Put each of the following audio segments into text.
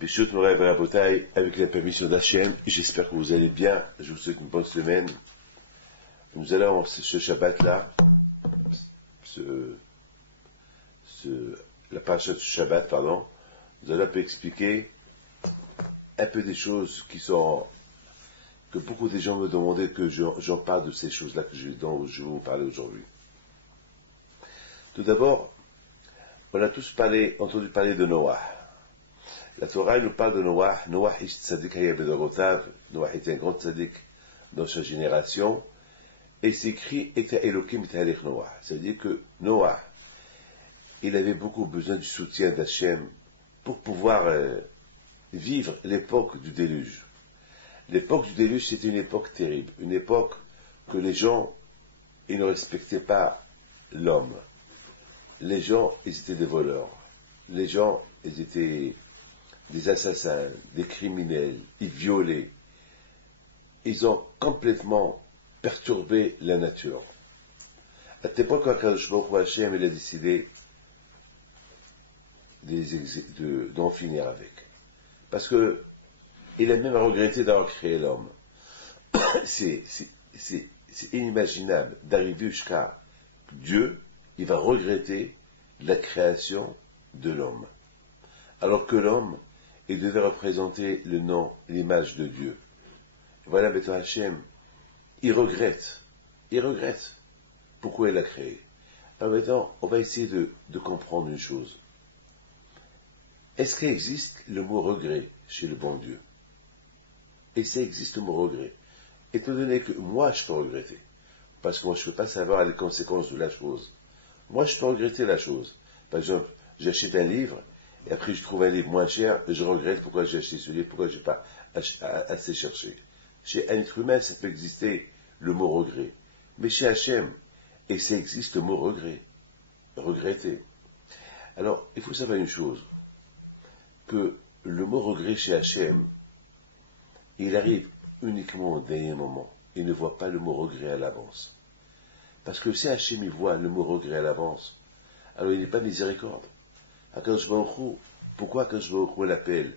Bishut Moray Rabotai, avec la permission d'Hachem, j'espère que vous allez bien, je vous souhaite une bonne semaine. Nous allons, ce Shabbat-là, la paracha de Shabbat, pardon, nous allons un peu expliquer un peu des choses que beaucoup de gens me demandaient que j'en parle de ces choses-là dont je vais vous parler aujourd'hui. Tout d'abord, on a tous entendu parler de Noah. La Torah nous parle de Noah. Noah ish tzadik haya bedorotav. Noah était un grand tzadik dans sa génération. Et c'est écrit Eta Elokim Talech Noah. C'est-à-dire que Noah, il avait beaucoup besoin du soutien d'Hachem pour pouvoir vivre l'époque du déluge. L'époque du déluge, c'était une époque terrible. Une époque que les gens, ils ne respectaient pas l'homme. Les gens, ils étaient des voleurs. Les gens, ils étaient des assassins, des criminels, ils violaient. Ils ont complètement perturbé la nature. À cette époque, quand Akadosh Baruch Hu Hashem, il a décidé d'en finir avec. Parce que il a même regretté d'avoir créé l'homme. C'est inimaginable d'arriver jusqu'à Dieu, il va regretter la création de l'homme. Alors que l'homme, il devait représenter le nom, l'image de Dieu. Voilà, Beth Hashem, il regrette pourquoi il l'a créé. Alors maintenant, on va essayer de comprendre une chose. Est-ce qu'il existe le mot regret chez le bon Dieu? Et ça existe le mot regret. Étant donné que moi, je peux regretter, parce que moi, je ne peux pas savoir les conséquences de la chose. Moi, je peux regretter la chose. Par exemple, j'achète un livre, et après je trouve un livre moins cher, et je regrette pourquoi j'ai acheté ce livre, pourquoi je n'ai pas assez cherché. Chez un être humain, ça peut exister le mot regret. Mais chez Hachem, et ça existe le mot regret. Regretter. Alors, il faut savoir une chose, que le mot regret chez Hachem, il arrive uniquement au dernier moment. Il ne voit pas le mot regret à l'avance. Parce que si Hachem il voit le mot regret à l'avance, alors il n'est pas miséricorde. Akadosh Baruch Hu, pourquoi Akadosh Baruch Hu l'appelle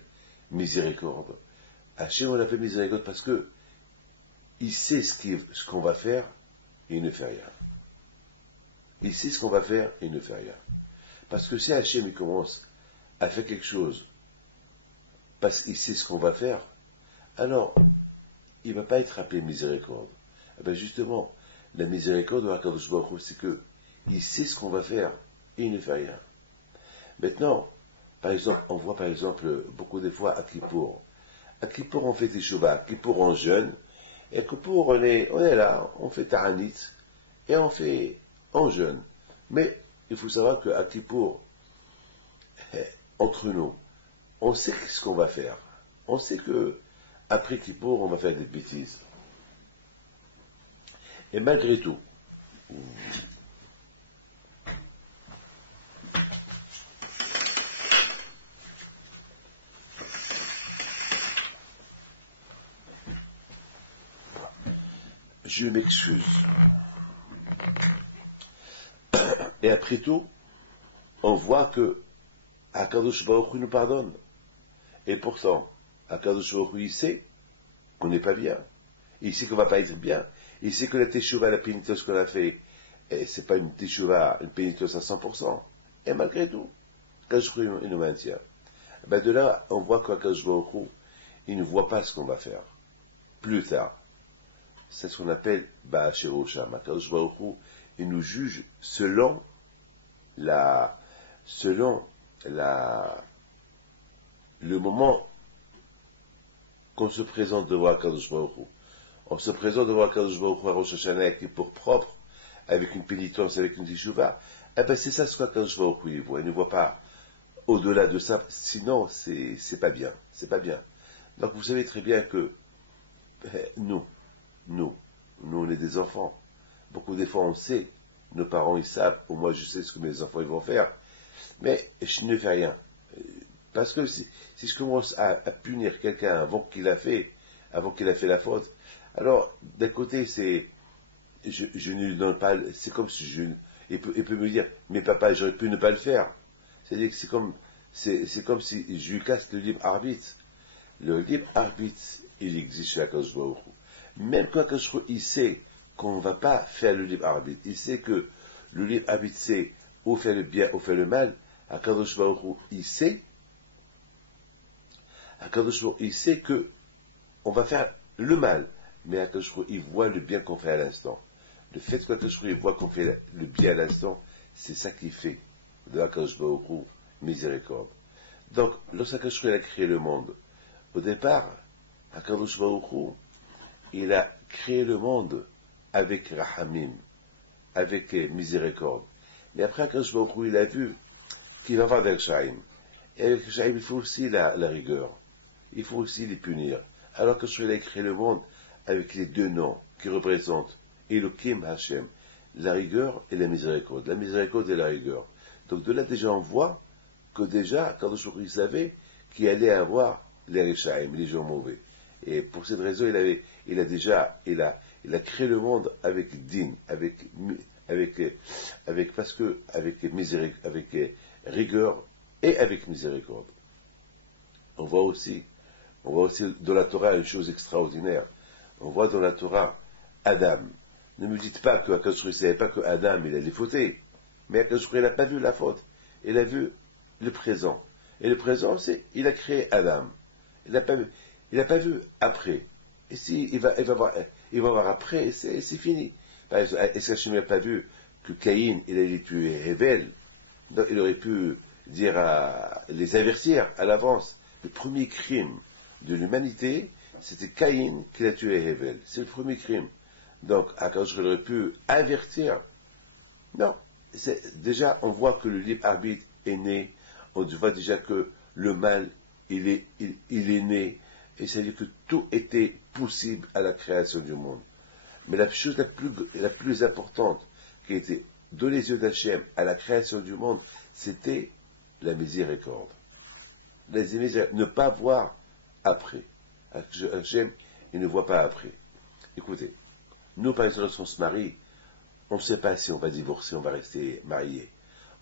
miséricorde? Hachem on l'appelle miséricorde parce que il sait ce qu'on va faire et il ne fait rien. Il sait ce qu'on va faire et il ne fait rien. Parce que si Hachem il commence à faire quelque chose parce qu'il sait ce qu'on va faire, alors il ne va pas être appelé miséricorde. Eh bien justement, la miséricorde de Akadosh Baruch Hu, c'est que il sait ce qu'on va faire et il ne fait rien. Maintenant, par exemple, on voit par exemple beaucoup de fois à Kippour. À Kippour, on fait des Teshuvah. À Kippour, on jeûne. Et à Kippour, on est là, on fait Ta'anit. Et on jeûne. Mais il faut savoir qu'à Kippour, entre nous, on sait ce qu'on va faire. On sait que après Kippour, on va faire des bêtises. Et malgré tout, je m'excuse. Et après tout, on voit que Akadosh Baruch Hu nous pardonne. Et pourtant, Akadosh Baruch Hu, il sait qu'on n'est pas bien. Il sait qu'on ne va pas être bien. Il sait que la teshuva, la pénitence qu'on a fait, c'est pas une teshuva, une pénitence à 100%. Et malgré tout, Akadosh Baruch Hu, il nous maintient. Ben de là, on voit qu'Akadosh Baruch Hu, il ne voit pas ce qu'on va faire. Plus tard. C'est ce qu'on appelle Ba'asher Sham. Akadosh Baruch Hu, il nous juge selon le moment qu'on se présente devant Akadosh Baruch Hu. On se présente devant Akadosh Baruch Hu à Rosh Hashanah avec les pour propre, avec une pénitence, avec une teshuvah. Eh ben c'est ça ce qu'Akadosh Baruch Hu il voit. Il ne voit pas au-delà de ça. Sinon, c'est pas bien. C'est pas bien. Donc vous savez très bien que nous, on est des enfants. Beaucoup des fois, on sait, nos parents, ils savent, ou moi, je sais ce que mes enfants, ils vont faire, mais je ne fais rien. Parce que si je commence à punir quelqu'un avant qu'il a fait la faute, alors, d'un côté, je ne lui donne pas, c'est comme si il peut me dire, mais papa, j'aurais pu ne pas le faire. C'est-à-dire que C'est comme si je lui casse le libre arbitre. Le libre arbitre, il existe chez Akadosh Baruch Hu. Même quand Akadosh Baruch Hu, il sait qu'on ne va pas faire le libre arbitre, il sait que le libre arbitre c'est ou faire le bien ou faire le mal, Akadosh Baruch Hu, il sait que on va faire le mal, mais Akadosh Baruch Hu, il voit le bien qu'on fait à l'instant. Le fait qu'Akadosh Baruch Hu, il voit qu'on fait le bien à l'instant, c'est ça qui fait de Akadosh Baruch Hu miséricorde. Donc, lorsqu'Akadosh Baruch Hu a créé le monde, au départ, Akadosh Baruch Hu, il a créé le monde avec Rahamim, avec miséricorde. Mais après, Akadosh Baruch Hu, il a vu qu'il va y avoir des Rechaim. Et avec Rechaim, il faut aussi la rigueur. Il faut aussi les punir. Alors que il a créé le monde avec les deux noms qui représentent Elohim Hashem, la rigueur et la miséricorde. La miséricorde et la rigueur. Donc de là, déjà, on voit que déjà, Akadosh Baruch Hu, il savait qu'il allait avoir les Rechaim, les gens mauvais. Et pour cette raison, il a créé le monde avec din, avec rigueur et avec miséricorde. On voit aussi dans la Torah une chose extraordinaire. On voit dans la Torah Adam. Ne me dites pas qu'Akadosh Baruch Hu ne savait pas que Adam il allait fauter, mais Akadosh Baruch Hu, il n'a pas vu la faute, il a vu le présent. Et le présent, c'est il a créé Adam. Il n'a pas vu après. Et si il va voir après, c'est fini. Par exemple, est-ce qu'Hachem n'a pas vu que Caïn, il allait tuer Hével? Donc il aurait pu dire les avertir à l'avance. Le premier crime de l'humanité, c'était Caïn qui a tué Hével. C'est le premier crime. Donc, Akadosh aurait pu avertir. Non. Déjà, on voit que le libre arbitre est né. On voit déjà que le mal, il est né. Et c'est-à-dire que tout était possible à la création du monde. Mais la chose la plus importante qui était dans les yeux d'Hachem à la création du monde, c'était la miséricorde. Ne pas voir après. Hachem, il ne voit pas après. Écoutez, nous, par exemple, lorsqu'on se marie, on ne sait pas si on va divorcer, on va rester marié.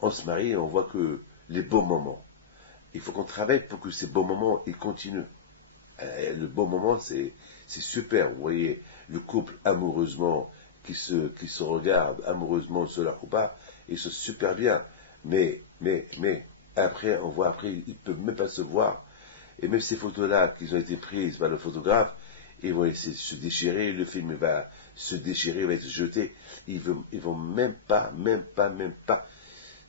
On se marie et on voit que les beaux moments. Il faut qu'on travaille pour que ces beaux moments, ils continuent. Le beau moment, c'est super. Vous voyez, le couple amoureusement qui se regarde amoureusement sur leur coupa, ils sont super bien. Mais, après, on voit après, ils ne peuvent même pas se voir. Et même ces photos-là qui ont été prises par le photographe, ils vont essayer de se déchirer, le film va se déchirer, va être jeté. Ils vont même pas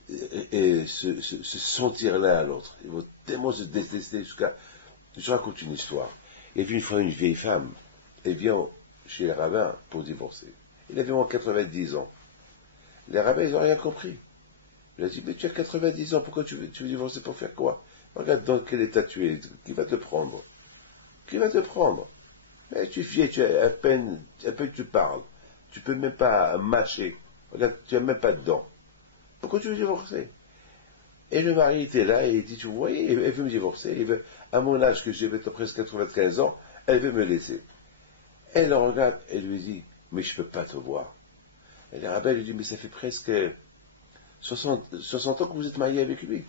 se sentir l'un à l'autre. Ils vont tellement se détester jusqu'à... Je raconte une histoire. Il y avait une fois une vieille femme, elle vient chez le rabbin pour divorcer. Il avait moins 90 ans. Les rabbins, ils n'ont rien compris. Il a dit, mais tu as 90 ans, pourquoi tu veux divorcer pour faire quoi? Regarde dans quel état tu es, qui va te prendre? Qui va te prendre? Mais tu es vieille, à peine tu parles. Tu peux même pas mâcher. Regarde, tu n'as même pas de dents. Pourquoi tu veux divorcer? Et le mari était là et il dit, tu vois, elle veut me divorcer, à mon âge que j'ai presque 95 ans, elle veut me laisser. Elle le regarde et lui dit, mais je ne peux pas te voir. Et le rabbin lui dit, mais ça fait presque 60 ans que vous êtes marié avec lui.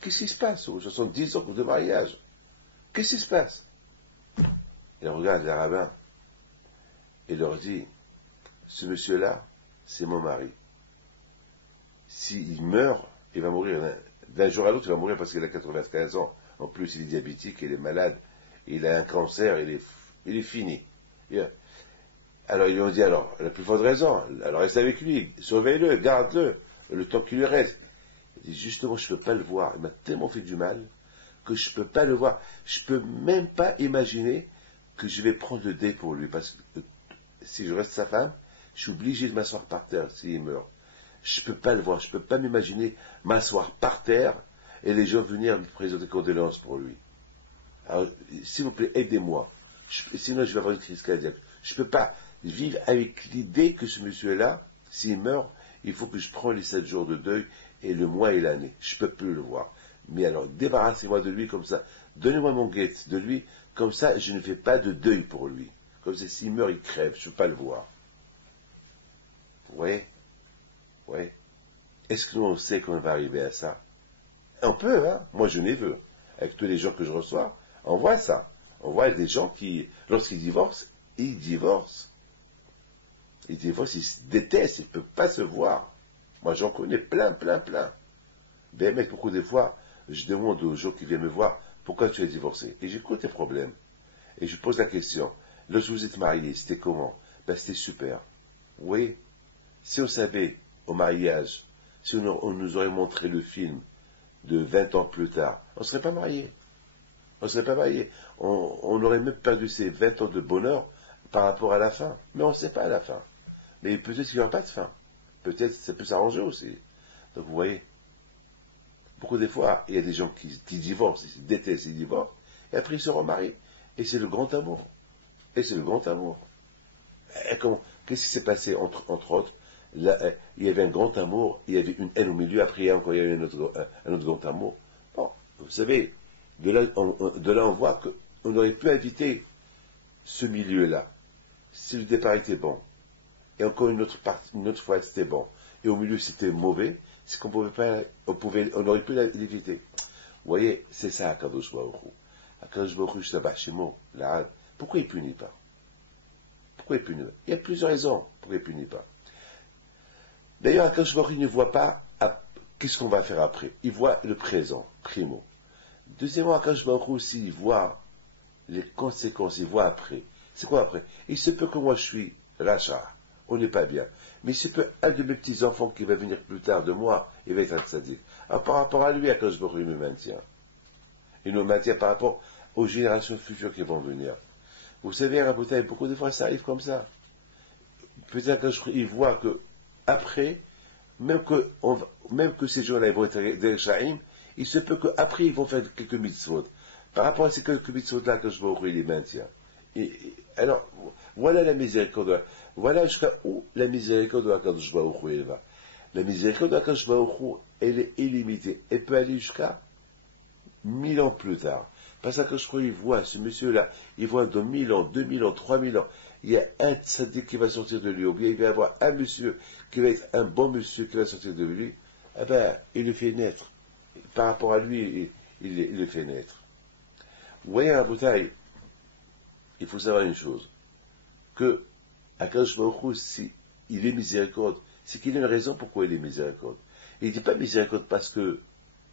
Qu'est-ce qui se passe? Ou 70 ans de mariage. Qu'est-ce qui se passe? Il regarde le rabbin et leur dit, ce monsieur-là, c'est mon mari. S'il meurt, il va mourir. D'un jour à l'autre, il va mourir parce qu'il a 95 ans. En plus, il est diabétique, il est malade, il a un cancer, il est fini. Alors, ils lui ont dit, alors, la plus forte raison, alors reste avec lui, surveille-le, garde-le, le temps qu'il lui reste. Il dit, justement, je ne peux pas le voir. Il m'a tellement fait du mal que je ne peux pas le voir. Je ne peux même pas imaginer que je vais prendre le dé pour lui. Parce que si je reste sa femme, je suis obligé de m'asseoir par terre s'il meurt. Je ne peux pas le voir, je ne peux pas m'imaginer m'asseoir par terre et les gens venir me présenter condoléances pour lui. Alors, s'il vous plaît, aidez-moi. Sinon, je vais avoir une crise cardiaque. Je ne peux pas vivre avec l'idée que ce monsieur-là, s'il meurt, il faut que je prenne les 7 jours de deuil et le mois et l'année. Je ne peux plus le voir. Mais alors, débarrassez-moi de lui comme ça. Donnez-moi mon guette de lui. Comme ça, je ne fais pas de deuil pour lui. Comme ça, s'il meurt, il crève. Je ne peux pas le voir. Vous voyez? Ouais. Est-ce que nous, on sait qu'on va arriver à ça? On peut, hein. Moi, je n'ai veux. Avec tous les gens que je reçois, on voit ça. On voit des gens qui, lorsqu'ils divorcent, ils divorcent. Ils divorcent, ils se détestent, ils ne peuvent pas se voir. Moi, j'en connais plein. Ben, mec, beaucoup de fois, je demande aux gens qui viennent me voir, pourquoi tu es divorcé? Et j'écoute tes problèmes. Et je pose la question, lorsque vous êtes mariés, c'était comment? Ben, c'était super. Oui, si on savait, au mariage, si on nous aurait montré le film de 20 ans plus tard, on ne serait pas mariés. On ne serait pas mariés. On aurait même perdu ces 20 ans de bonheur par rapport à la fin. Mais on ne sait pas à la fin. Mais peut-être qu'il n'y aura pas de fin. Peut-être ça peut s'arranger aussi. Donc vous voyez, beaucoup des fois, il y a des gens qui divorcent, ils se détestent, ils divorcent, et après ils se remarient. Et c'est le grand amour. Et c'est le grand amour. Qu'est-ce qui s'est passé entre autres? Là, il y avait un grand amour, il y avait une haine au milieu, après il y a eu un autre grand amour. Bon, vous savez, de là on voit qu'on aurait pu éviter ce milieu-là, si le départ était bon. Et encore une autre fois c'était bon. Et au milieu c'était mauvais, c'est qu'on pouvait pas, on aurait pu l'éviter. Vous voyez, c'est ça Akadosh Baruch Hu. Akadosh Baruch Hu, Shtabach Shemo, pourquoi il punit pas? Pourquoi il punit pas? Il y a plusieurs raisons pourquoi il punit pas. D'ailleurs, Akadosh Baruch Hu ne voit pas qu'est-ce qu'on va faire après. Il voit le présent, primo. Deuxièmement, Akadosh Baruch Hu aussi, il voit les conséquences, il voit après. C'est quoi après? Il se peut que moi je suis rachat, on n'est pas bien. Mais il se peut un de mes petits-enfants qui va venir plus tard de moi, il va être un tzaddik. Alors par rapport à lui, Akadosh Baruch Hu me maintient. Il nous maintient par rapport aux générations futures qui vont venir. Vous savez, Rabotai, beaucoup de fois ça arrive comme ça. Peut-être qu'il voit que après, même que ces gens-là vont être des Shaim, il se peut qu'après ils vont faire quelques mitzvot. Par rapport à ces quelques mitzvot-là, que je vais les maintient. Alors, voilà la miséricorde. Voilà jusqu'à où la miséricorde de Akadosh Baruch Hu va. La miséricorde de Akadosh Baruch Hu, elle est illimitée. Elle peut aller jusqu'à 1000 ans plus tard. Parce que je crois qu'il voit ce monsieur-là, il voit dans 1000 ans, 2000 ans, 3000 ans, il y a un tzaddik qui va sortir de lui, ou bien il va y avoir un monsieur qui va être un bon monsieur qui va sortir de lui, eh ben, il le fait naître. Par rapport à lui, il le fait naître. Vous voyez, à Boutaï, il faut savoir une chose, que Akadosh Baruch Hu, si il est miséricorde, c'est qu'il a une raison pourquoi il est miséricorde. Il ne dit pas miséricorde parce que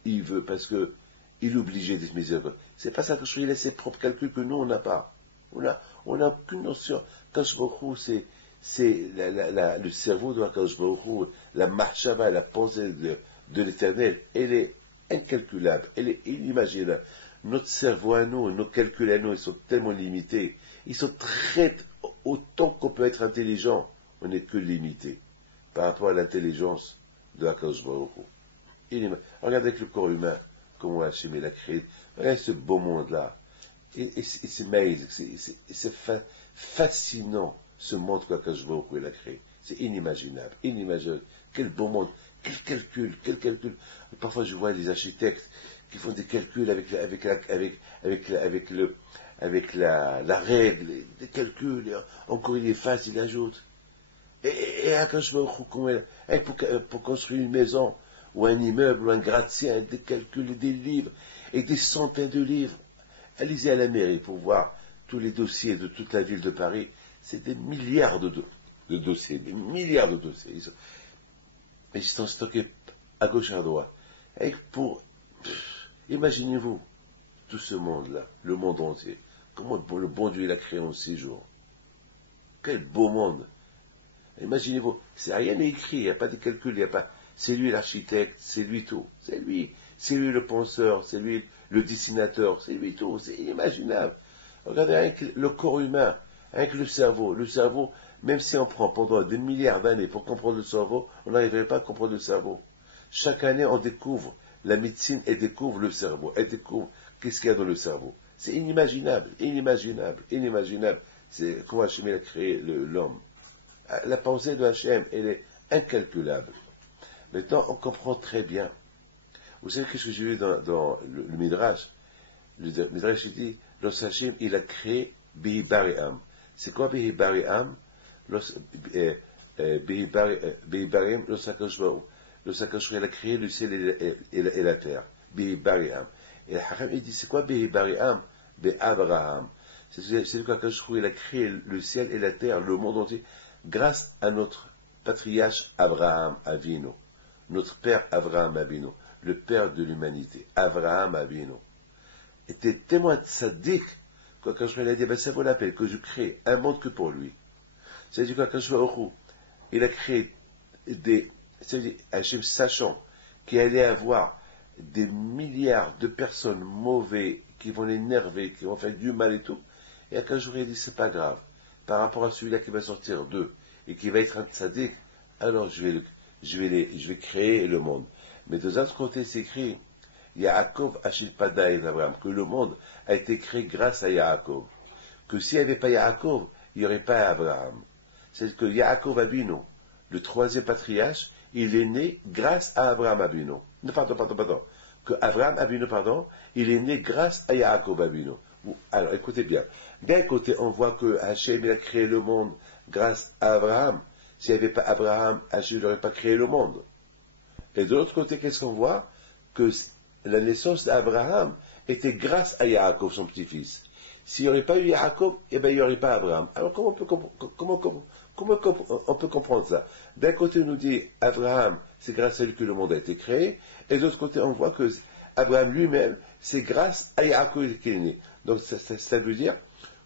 il veut, parce que il est obligé d'être miséricorde. C'est pas ça que je dis, il a ses propres calculs que nous, on n'a pas. On n'a aucune notion. Akadosh Baruch Hu, c'est le cerveau de Akadosh Baruch Hu, la marchava, la pensée de l'éternel, elle est incalculable, elle est inimaginable. Notre cerveau à nous, nos calculs à nous, ils sont tellement limités. Ils sont autant qu'on peut être intelligent, on n'est que limité par rapport à l'intelligence de Akadosh Baruch Hu. Regardez avec le corps humain, comment Hachem l'a créé. Regardez ce beau monde-là. Et c'est amazing, c'est fascinant, ce monde qu'Akadosh Baruch Hu a créé. C'est inimaginable. Quel beau monde, quel calcul. Parfois je vois des architectes qui font des calculs avec la règle, des calculs, encore il efface, il ajoute. Et Akadosh Baruch Hu, pour construire une maison, ou un immeuble, ou un gratte-ciel, des calculs, des livres, et des centaines de livres. Allez-y à la mairie pour voir tous les dossiers de toute la ville de Paris. C'est des milliards de dossiers, des milliards de dossiers. Ils sont stockés à gauche et à droite. Imaginez-vous tout ce monde-là, le monde entier. Comment le bon Dieu l'a créé en 6 jours. Quel beau monde. Imaginez-vous, rien n'est écrit, il n'y a pas de calcul, il n'y a pas. C'est lui l'architecte, c'est lui tout. C'est lui le penseur, c'est lui le dessinateur, c'est lui tout, c'est inimaginable. Regardez avec le corps humain, avec le cerveau. Le cerveau, même si on prend pendant des milliards d'années pour comprendre le cerveau, on n'arriverait pas à comprendre le cerveau. Chaque année, on découvre la médecine, elle découvre le cerveau, elle découvre qu'est-ce qu'il y a dans le cerveau. C'est inimaginable. C'est comment Hachem a créé l'homme. La pensée de Hachem, elle est incalculable. Maintenant, on comprend très bien. Vous savez qu'est-ce que j'ai lu dans le Midrash? Le Midrash dit, lorsque Hachem, il a créé Behi Bari'am. C'est quoi Behi Bari'am? Behi Bari'am, lorsque Hakadosh Baruch Hu, il a créé le ciel et la terre. Behi Bariam. Et le Haram, il dit, c'est quoi Behi Bariam? Behi Abraham. C'est quand il a créé le ciel et la terre, le monde entier, grâce à notre patriarche Abraham Avinu, notre père Abraham Avinu, le père de l'humanité, Abraham Avinu, était témoin de tzaddik, quand je lui ai dit, ben, ça vaut la peine que je crée un monde que pour lui. C'est-à-dire quand je vois il a créé c'est-à-dire Hachem sachant qu'il allait avoir des milliards de personnes mauvaises qui vont l'énerver, qui vont faire du mal et tout, et à qu'un jour il a dit, c'est pas grave, par rapport à celui-là qui va sortir d'eux, et qui va être un tzaddik, alors je vais créer le monde. Mais de l'autre côté, c'est écrit, Yaakov Achil Pada et Abraham, que le monde a été créé grâce à Yaakov. Que s'il n'y avait pas Yaakov, il n'y aurait pas Abraham. C'est que Yaakov Abino, le troisième patriarche, il est né grâce à Abraham Abino. Non, pardon. Que Abraham Abino, il est né grâce à Yaakov Abino. Alors, écoutez bien. D'un côté, on voit que Hachem, il a créé le monde grâce à Abraham. S'il n'y avait pas Abraham, Hachem n'aurait pas créé le monde. Et de l'autre côté, qu'est-ce qu'on voit? Que la naissance d'Abraham était grâce à Yaakov, son petit-fils. S'il n'y aurait pas eu Yaakov, eh ben, il n'y aurait pas Abraham. Alors, comment on peut comprendre ça? D'un côté, on nous dit, Abraham, c'est grâce à lui que le monde a été créé, et de l'autre côté, on voit que Abraham lui-même, c'est grâce à Yaakov qu'il est né. Donc, ça veut dire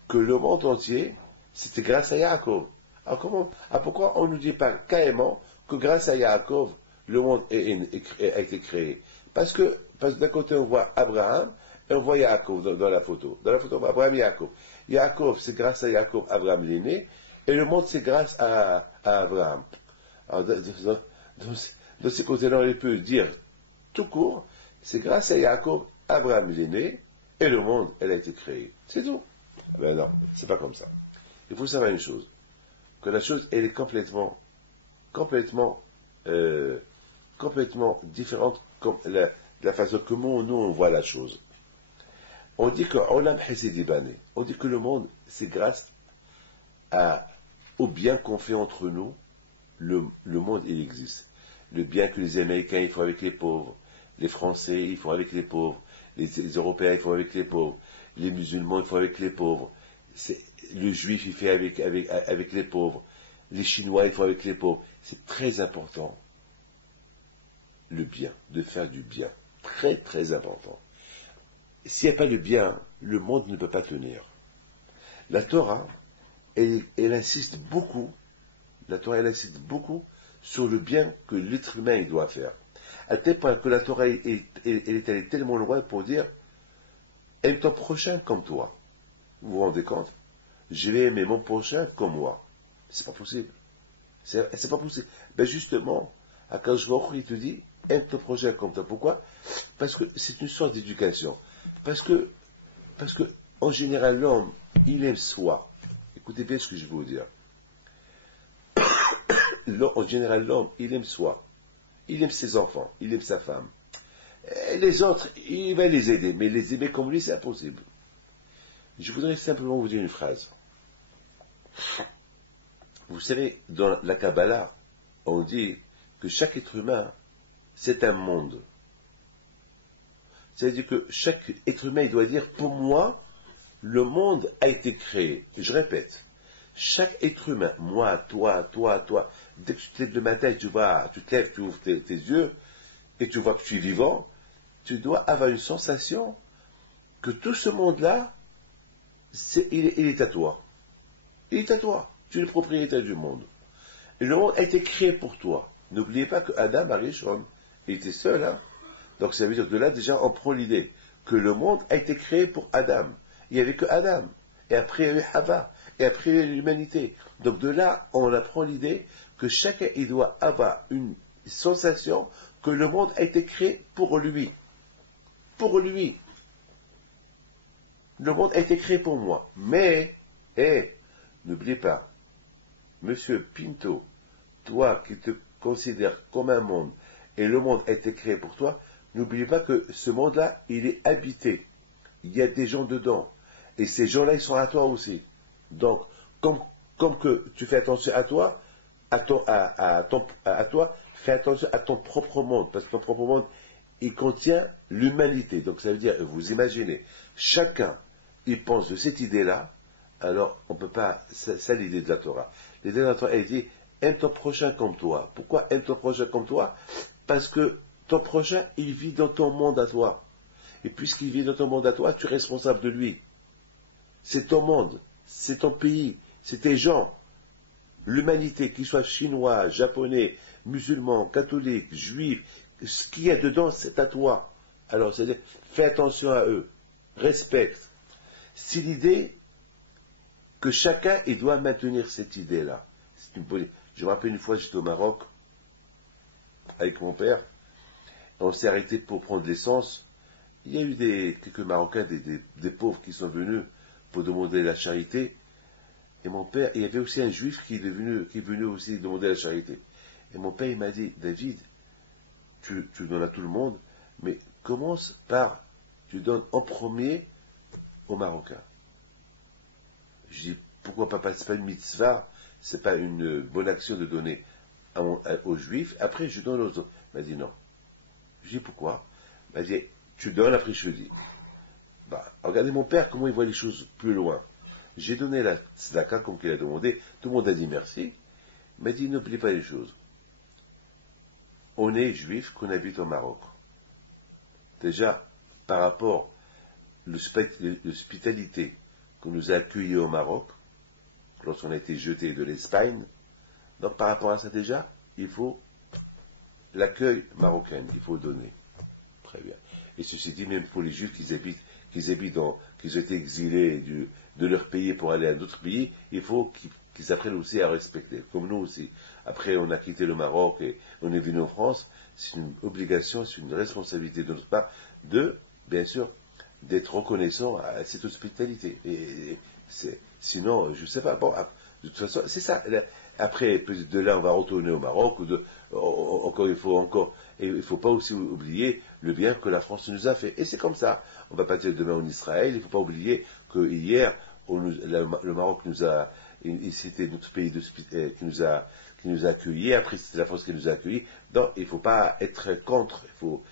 que le monde entier, c'était grâce à Yaakov. Alors, pourquoi on ne nous dit pas carrément que grâce à Yaakov, le monde a été créé? Parce que d'un côté, on voit Abraham, et on voit Yaakov dans la photo. Dans la photo, on voit Abraham et Yaakov. Yaakov, c'est grâce à Yaakov, Abraham est né, et le monde, c'est grâce à Abraham. Alors, de ce côté-là, on peut dire tout court, c'est grâce à Yaakov, Abraham est né, et le monde, elle a été créée. C'est tout. Ben non, c'est pas comme ça. Il faut savoir une chose, que la chose, elle est complètement différente comme la façon que nous, on voit la chose. On dit que Olam Hesedi Bane, on dit que le monde, c'est grâce au bien qu'on fait entre nous, le monde, il existe. Le bien que les Américains, ils font avec les pauvres, les Français, ils font avec les pauvres, les Européens, ils font avec les pauvres, les musulmans, ils font avec les pauvres, le juif, il fait avec les pauvres, les Chinois, ils font avec les pauvres. C'est très important, le bien, de faire du bien. Très, très important. S'il n'y a pas de bien, le monde ne peut pas tenir. La Torah, elle insiste beaucoup, sur le bien que l'être humain il doit faire. À tel point que la Torah elle est allée tellement loin pour dire aime ton prochain comme toi. Vous vous rendez compte? Je vais aimer mon prochain comme moi. C'est pas possible. C'est pas possible. Ben justement, à Akadosh Baruch Hu, il te dit aime ton prochain comme toi. Pourquoi? Parce que c'est une sorte d'éducation. Parce que, en général, l'homme, il aime soi. Écoutez bien ce que je vais vous dire. En général, l'homme, il aime soi. Il aime ses enfants. Il aime sa femme. Et les autres, il va les aider. Mais les aimer comme lui, c'est impossible. Je voudrais simplement vous dire une phrase. Vous savez, dans la Kabbalah, on dit que chaque être humain, c'est un monde. C'est-à-dire que chaque être humain, il doit dire, pour moi, le monde a été créé. Je répète, chaque être humain, moi, toi, dès que tu te lèves le matin, tu te lèves, tu ouvres tes yeux, et tu vois que tu es vivant, tu dois avoir une sensation que tout ce monde-là, il est à toi. Il est à toi. Tu es le propriétaire du monde. Et le monde a été créé pour toi. N'oubliez pas que Adam, Arishon, il était seul, hein. Donc ça veut dire que de là, déjà, on prend l'idée que le monde a été créé pour Adam. Il n'y avait que Adam. Et après, il y avait Hava. Et après, il y avait l'humanité. Donc de là, on apprend l'idée que chacun, il doit avoir une sensation que le monde a été créé pour lui. Pour lui. Le monde a été créé pour moi. Mais, n'oubliez pas, Monsieur Pinto, toi qui te considères comme un monde, et le monde a été créé pour toi, n'oubliez pas que ce monde-là, il est habité. Il y a des gens dedans. Et ces gens-là, ils sont à toi aussi. Donc, comme que tu fais attention à toi, fais attention à ton propre monde. Parce que ton propre monde, il contient l'humanité. Donc ça veut dire, vous imaginez, chacun, il pense de cette idée-là, alors on ne peut pas, c'est l'idée de la Torah. L'idée de la Torah, elle dit, aime ton prochain comme toi. Pourquoi aime ton prochain comme toi? Parce que ton prochain, il vit dans ton monde à toi. Et puisqu'il vit dans ton monde à toi, tu es responsable de lui. C'est ton monde, c'est ton pays, c'est tes gens. L'humanité, qu'ils soient chinois, japonais, musulmans, catholiques, juifs, ce qu'il y a dedans, c'est à toi. Alors, c'est-à-dire, fais attention à eux, respecte. C'est l'idée que chacun, il doit maintenir cette idée-là. Je me rappelle une fois, j'étais au Maroc, avec mon père, on s'est arrêté pour prendre l'essence. Il y a eu quelques Marocains, des pauvres qui sont venus pour demander la charité. Et mon père, il y avait aussi un juif qui est venu aussi demander la charité. Et mon père, il m'a dit, David, tu donnes à tout le monde, mais commence par, tu donnes en premier aux Marocains. Je dis, pourquoi pas, c'est pas une mitzvah, c'est pas une bonne action de donner aux juifs, après je donne aux autres. Il m'a dit non. Je dis pourquoi? Il m'a dit, tu donnes, après je te dis. Regardez mon père, comment il voit les choses plus loin. J'ai donné la tzedaka comme qu'il a demandé, tout le monde a dit merci. Il m'a dit, n'oublie pas les choses. On est juif, qu'on habite au Maroc. Déjà, par rapport à l'hospitalité qu'on nous a accueillis au Maroc, lorsqu'on a été jeté de l'Espagne, donc par rapport à ça déjà, il faut l'accueil marocain, il faut donner. Très bien. Et ceci dit, même pour les juifs qui ont été exilés de leur pays pour aller à d'autres pays, il faut qu'ils apprennent aussi à respecter, comme nous aussi. Après, on a quitté le Maroc et on est venu en France, c'est une obligation, c'est une responsabilité de notre part bien sûr, d'être reconnaissant à cette hospitalité. Sinon, je ne sais pas, bon, de toute façon, c'est ça. Après, de là, on va retourner au Maroc, il ne faut pas aussi oublier le bien que la France nous a fait. Et c'est comme ça. On va partir demain en Israël, il ne faut pas oublier que hier, le Maroc c'était notre pays qui nous a accueillis, après c'était la France qui nous a accueillis. Donc, il ne faut pas être contre, il faut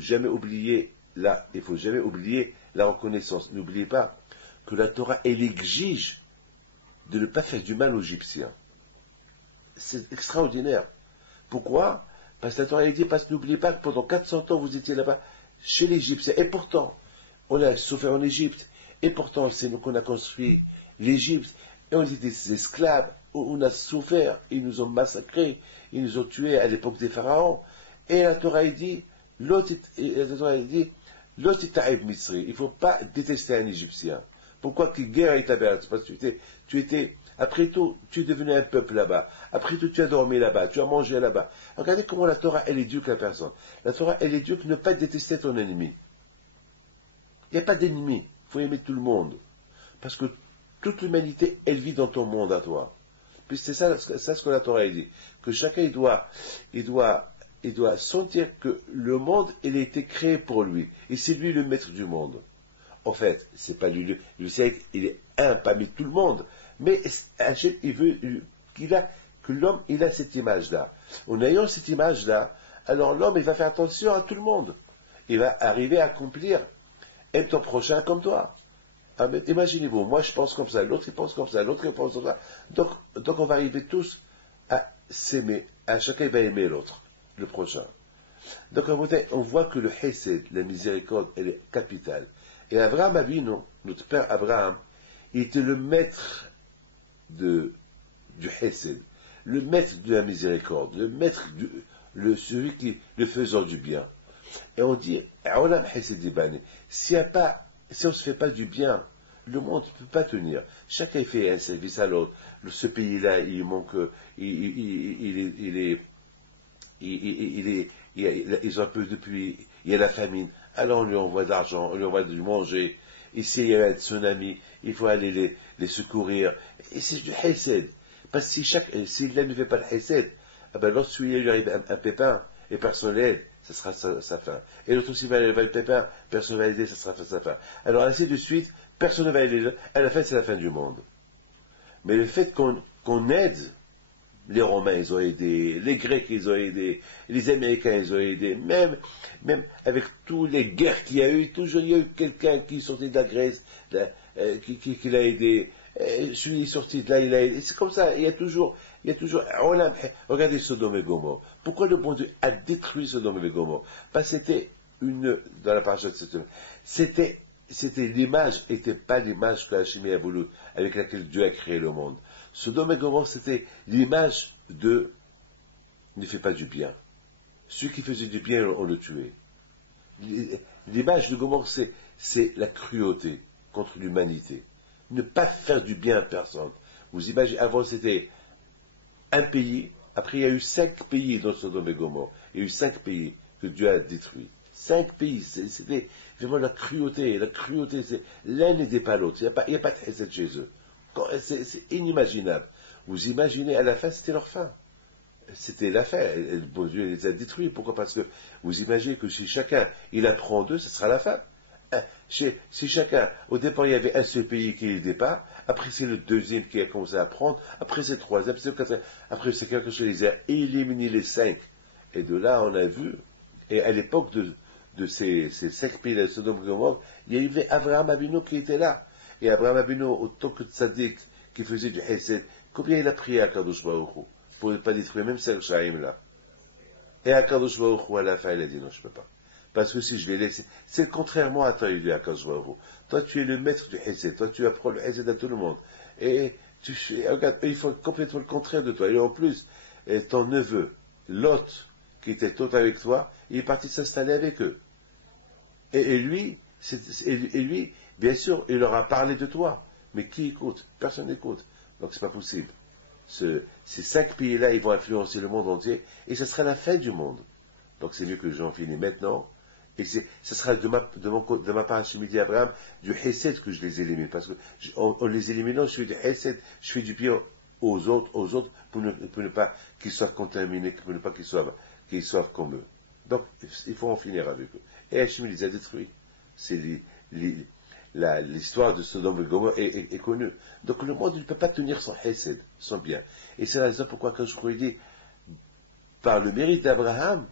jamais oublier la reconnaissance. N'oubliez pas que la Torah, elle exige de ne pas faire du mal aux Égyptiens. C'est extraordinaire. Pourquoi? Parce que la Torah, elle dit, parce que n'oubliez pas que pendant 400 ans, vous étiez là-bas, chez l'Égyptien. Et pourtant, on a souffert en Égypte. Et pourtant, c'est nous qu'on a construit l'Égypte. Et on était des esclaves. On a souffert. Ils nous ont massacrés. Ils nous ont tués à l'époque des pharaons. Et la Torah, elle dit, il ne faut pas détester un Égyptien. Pourquoi qu'il guerre et t'aberge? Parce que après tout, tu es devenu un peuple là-bas. Après tout, tu as dormi là-bas, tu as mangé là-bas. Regardez comment la Torah, elle éduque la personne. La Torah, elle éduque ne pas détester ton ennemi. Il n'y a pas d'ennemi. Il faut aimer tout le monde. Parce que toute l'humanité, elle vit dans ton monde à toi. Puis c'est ça ce que la Torah dit. Que chacun, il doit sentir que le monde, il a été créé pour lui. Et c'est lui le maître du monde. En fait, c'est pas lui, il est un parmi tout le monde. Mais Hachem, il veut que l'homme, il a cette image-là. En ayant cette image-là, alors l'homme, il va faire attention à tout le monde. Il va arriver à accomplir, être ton prochain comme toi. Ah, mais imaginez-vous, moi je pense comme ça, l'autre il pense comme ça, l'autre il pense comme ça. Donc on va arriver tous à s'aimer. À chacun il va aimer l'autre, le prochain. Donc on voit que le Hesed, la miséricorde, elle est capitale. Et Abraham Avinu, notre père Abraham, il était le maître du Hesed, le maître de la miséricorde, le maître celui qui le faisant du bien. Et on dit, si on ne se fait pas du bien, le monde ne peut pas tenir. Chacun fait un service à l'autre. Ce pays-là, il manque, ils ont un peu depuis, il y a la famine. Alors on lui envoie de l'argent, on lui envoie du manger. Ici, il y a un tsunami, il faut aller les secourir. Et c'est du hesed. Parce que si l'un ne fait pas le hesed, lorsqu'il lui arrive un pépin, et personne l'aide, ça sera sa fin. Et l'autre aussi va aller le pépin, personne ne va l'aider, ça sera sa fin. Alors ainsi de suite, personne ne va aider. À la fin, c'est la fin du monde. Mais le fait qu'on aide, Les Romains, ils ont aidé, les Grecs, ils ont aidé, les Américains, ils ont aidé, même avec toutes les guerres qu'il y a eu, toujours il y a eu quelqu'un qui est sorti de la Grèce, qui l'a aidé, celui qui est sorti de là, il l'a aidé. C'est comme ça, il y a toujours, regardez Sodome et Gomorrhe. Pourquoi le bon Dieu a détruit Sodome et Gomorrhe? Parce que c'était dans la paracha de cette semaine, l'image, n'était pas l'image que Hachem a voulu, avec laquelle Dieu a créé le monde. Sodome et Gomorrhe, c'était l'image de ne fais pas du bien. Ceux qui faisaient du bien, on le tuait. L'image de Gomorrhe, c'est la cruauté contre l'humanité. Ne pas faire du bien à personne. Vous imaginez, avant c'était un pays, après il y a eu 5 pays dans Sodome et Gomorrhe. Il y a eu 5 pays que Dieu a détruits. 5 pays, c'était vraiment la cruauté. L'un n'aidait pas l'autre. Il n'y a pas de chesed chez eux. C'est inimaginable. Vous imaginez, à la fin, c'était leur fin. C'était la fin. Le bon Dieu les a détruits. Pourquoi? Parce que vous imaginez que si chacun, il apprend d'eux, ce sera la fin. Si chacun, au départ, il y avait un seul pays qui n'aidait pas, après c'est le deuxième qui a commencé à apprendre, après c'est le troisième, c'est le quatrième, après c'est quelque chose qui les a éliminés les 5. Et de là, on a vu, et à l'époque de ces 5 pays de Sodome et Gomorrhe, il y avait Abraham Avinu qui était là. Et Abraham Avinu, autant que tzaddik, qui faisait du chesed, combien il a prié à Kadosh Baruch Hu pour ne pas détruire même ces Shaim là. Et à Kadosh Baruch Hu, à la fin, il a dit non, je ne peux pas. Parce que si je l'ai laissé, c'est contrairement à toi, il dit à Kadosh Baruch Hu. Toi, tu es le maître du chesed, toi, tu apprends le chesed à tout le monde. Et regarde, il faut complètement le contraire de toi. Et en plus, ton neveu, Lot, qui était tout avec toi, il est parti s'installer avec eux. Et lui, bien sûr, il leur a parlé de toi. Mais qui écoute? Personne n'écoute. Donc c'est pas possible. Ces 5 pays-là, ils vont influencer le monde entier, et ce sera la fin du monde. Donc c'est mieux que j'en finis maintenant. Et ce sera de ma part, Hachem dit Abraham, du Hesed que je les élimine. Parce que en les éliminant, je fais du Hesed, je fais du bien aux autres, pour ne pas qu'ils soient contaminés, pour ne pas qu'ils soient comme eux. Donc il faut en finir avec eux. Et Hachem les a détruits. C'est l'histoire de Sodome et Gomorrhe est connue. Donc le monde ne peut pas tenir son Hesed, son bien. Et c'est la raison pourquoi quand je crois dit, par le mérite d'Abraham,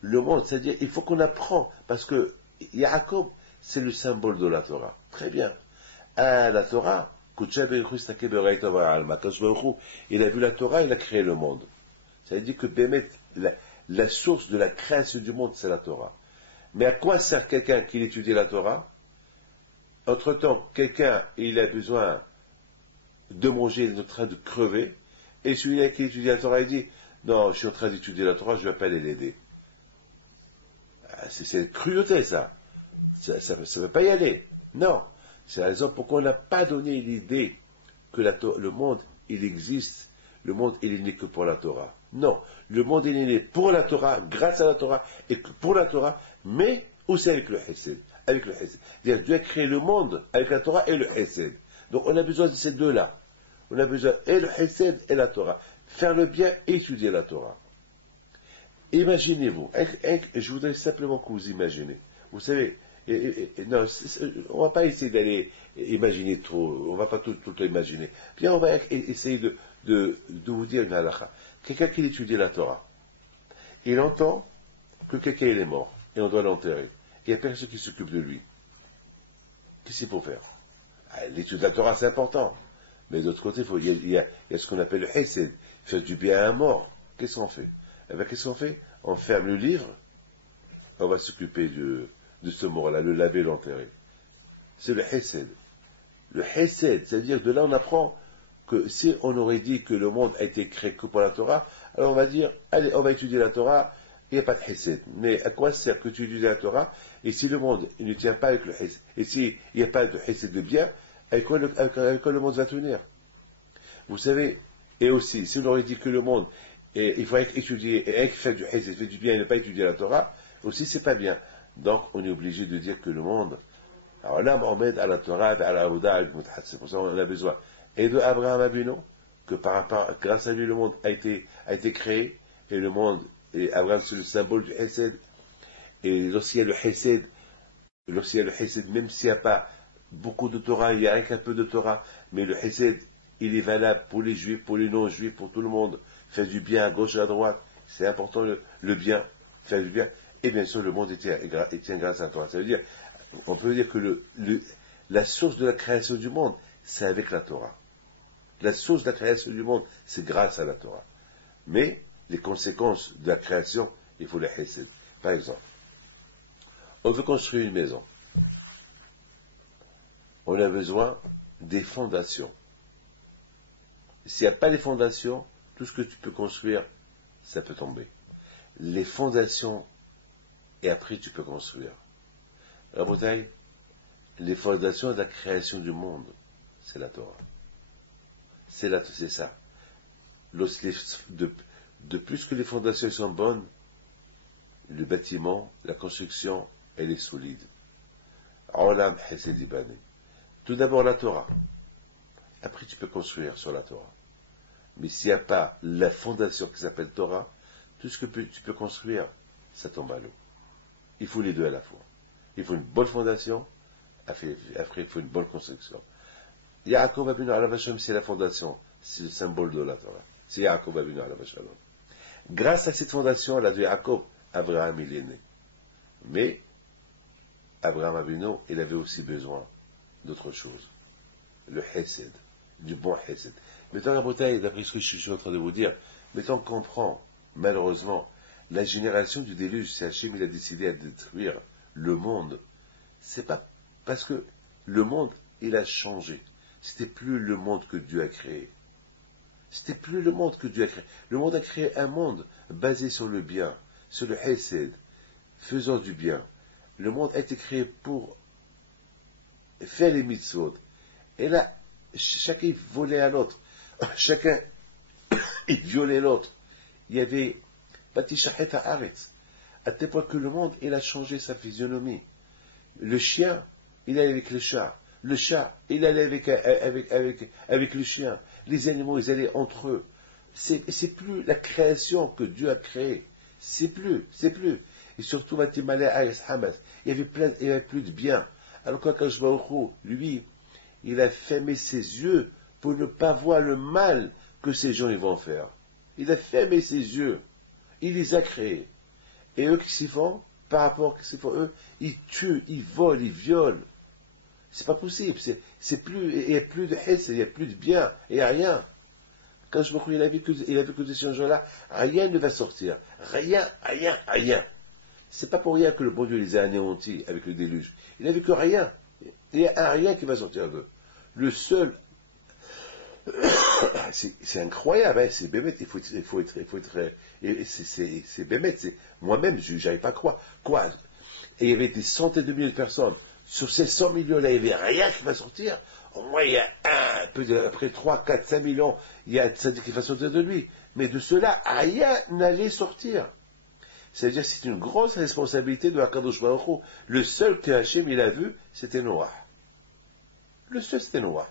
le monde, c'est-à-dire, il faut qu'on apprend, parce que Yaakov, c'est le symbole de la Torah. Très bien. La Torah, il a vu la Torah, il a créé le monde. Ça veut dire que Bémet, la source de la création du monde, c'est la Torah. Mais à quoi sert quelqu'un qui étudie la Torah? Entre-temps, quelqu'un, il a besoin de manger, il est en train de crever, et celui-là qui étudie la Torah, il dit, non, je suis en train d'étudier la Torah, je ne vais pas aller l'aider. C'est cruauté, ça. Ça ne veut pas y aller. Non. C'est la raison pourquoi on n'a pas donné l'idée que le monde, il existe. Le monde, il est né que pour la Torah. Non. Le monde, il est né pour la Torah, grâce à la Torah, et pour la Torah, mais aussi avec le Hesed. Avec le Hesed. C'est-à-dire, Dieu a créé le monde avec la Torah et le Hesed. Donc, on a besoin de ces deux-là. On a besoin et le Hesed et la Torah. Faire le bien et étudier la Torah. Imaginez-vous, je voudrais simplement que vous imaginez. Vous savez, non, on ne va pas essayer d'aller imaginer trop, on ne va pas tout le temps imaginer. Bien, on va essayer de vous dire une halakha. Quelqu'un qui étudie la Torah, il entend que quelqu'un est mort, et on doit l'enterrer. Il n'y a personne qui s'occupe de lui. Qu'est-ce qu'il faut faire? L'étude de la Torah, c'est important. Mais d'autre côté, il y a ce qu'on appelle le hesed, faire du bien à un mort. Qu'est-ce qu'on fait? Eh bien, qu'est-ce qu'on fait? On ferme le livre, on va s'occuper de ce mort-là, le laver, l'enterrer. C'est le hesed. Le hesed, c'est-à-dire de là on apprend que si on aurait dit que le monde a été créé que pour la Torah, alors on va dire, allez, on va étudier la Torah, il n'y a pas de hesed. Mais à quoi sert que tu étudies la Torah? Et si le monde il ne tient pas avec le hesed, et s'il n'y a pas de hesed de bien, avec quoi le monde va tenir? Vous savez, et aussi, si on aurait dit que le monde, il faut étudier, et faire du hesed, faire du bien et ne pas étudier la Torah, aussi c'est pas bien. Donc on est obligé de dire que le monde, alors là, Mohamed à la Torah, à la Houda, c'est pour ça qu'on a besoin. Et de Abraham Avinu, que grâce à lui le monde a été créé, et le monde, et Abraham c'est le symbole du hesed, et lorsqu'il y a le hesed, même s'il n'y a pas beaucoup de Torah, il y a rien qu'un peu de Torah, mais le hesed, il est valable pour les juifs, pour les non-juifs, pour tout le monde. Faire du bien à gauche et à droite, c'est important le bien, faire du bien. Et bien sûr, le monde tient grâce à la Torah. Ça veut dire, on peut dire que la source de la création du monde, c'est avec la Torah. La source de la création du monde, c'est grâce à la Torah. Mais les conséquences de la création, il faut les hesed. Par exemple, on veut construire une maison. On a besoin des fondations. S'il n'y a pas les fondations, tout ce que tu peux construire, ça peut tomber. Les fondations, et après tu peux construire. Rabotai, les fondations de la création du monde, c'est la Torah. C'est ça. De plus que les fondations sont bonnes, le bâtiment, la construction, elle est solide. Olam Hesed Ibane. Tout d'abord la Torah. Après tu peux construire sur la Torah. Mais s'il n'y a pas la fondation qui s'appelle Torah, tout ce que tu peux construire, ça tombe à l'eau. Il faut les deux à la fois. Il faut une bonne fondation, après il faut une bonne construction. Yaakov Avinu Alav Hashem, c'est la fondation, c'est le symbole de la Torah. C'est Yaakov Avinu Alav Hashem. Grâce à cette fondation, à la de Yaakov, Abraham il est né. Mais Abraham Avinu, il avait aussi besoin d'autre chose. Le Hesed, du bon Hesed. Maintenant, la bouteille, d'après ce que je suis en train de vous dire, mettons qu'on comprend, malheureusement, la génération du déluge, c'est Hachem, il a décidé de détruire le monde. C'est pas parce que le monde, il a changé. C'était plus le monde que Dieu a créé. C'était plus le monde que Dieu a créé. Le monde a créé un monde basé sur le bien, sur le Hesed, faisant du bien. Le monde a été créé pour faire les mitzvot. Et là, chacun volait à l'autre. Chacun, il violait l'autre. Il y avait Batishachet Haaretz. À tel point que le monde, il a changé sa physionomie. Le chien, il allait avec le chat. Le chat, il allait avec le chien. Les animaux, ils allaient entre eux. C'est plus la création que Dieu a créée. C'est plus. Et surtout, Batimale Aïs Hamas. Il y avait plus de bien. Alors qu'Akadosh Baruch Hu, lui, il a fermé ses yeux pour ne pas voir le mal que ces gens ils vont faire. Il a fermé ses yeux. Il les a créés. Et eux qui s'y font, par rapport à ce qu'ils font eux, ils tuent, ils volent, ils violent. C'est pas possible. C'est plus, il n'y a plus de hesed, il n'y a plus de bien, il n'y a rien. Quand je me crois, il a vu que de ces gens-là, rien ne va sortir. Rien. C'est pas pour rien que le bon Dieu les a anéantis avec le déluge. Il a vu que rien. Il y a rien qui va sortir d'eux. Le seul, c'est incroyable, hein, c'est bémet, il faut être, c'est bémet, moi-même, je n'arrive pas à croire. Quoi? Et il y avait des centaines de milliers de personnes. Sur ces 100 millions-là, il n'y avait rien qui va sortir. Au moins, il y a après 3, 4, 5 millions, il y a ça qui va sortir de lui. Mais de cela, rien n'allait sortir. C'est-à-dire que c'est une grosse responsabilité de Hakadosh Baruch Hu. Le seul que Hachem il a vu, c'était Noah. Le seul, c'était Noah.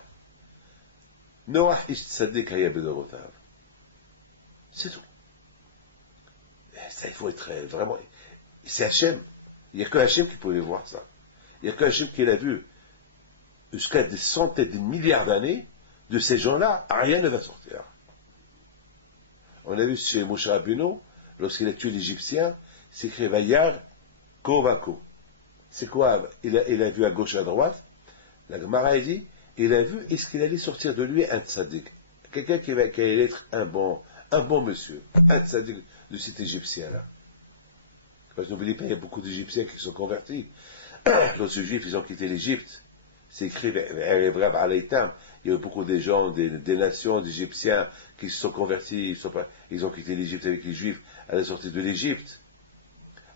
Noah, ish tzaddik haya bedorotav. C'est tout. Ça, il faut être vraiment... C'est Hachem. Il n'y a que Hachem qui pouvait voir ça. Il n'y a que Hachem qui l'a vu. Jusqu'à des centaines, des milliards d'années, de ces gens-là, rien ne va sortir. On a vu chez Moshe Rabbeinu, lorsqu'il a tué l'Égyptien, c'est écrit Vayar Kovako. C'est quoi? Il a vu à gauche et à droite. La Gemara dit, il a vu, est-ce qu'il allait sortir de lui un tzaddik? Quelqu'un qui allait être un bon monsieur. Un tzaddik de cet Égyptien-là. Parce que n'oubliez pas, il y a beaucoup d'Égyptiens qui sont convertis. Lorsque les Juifs, ils ont quitté l'Égypte, c'est écrit il y a eu beaucoup de gens, des nations d'Égyptiens qui se sont convertis, ils ont quitté l'Égypte avec les Juifs à la sortie de l'Égypte.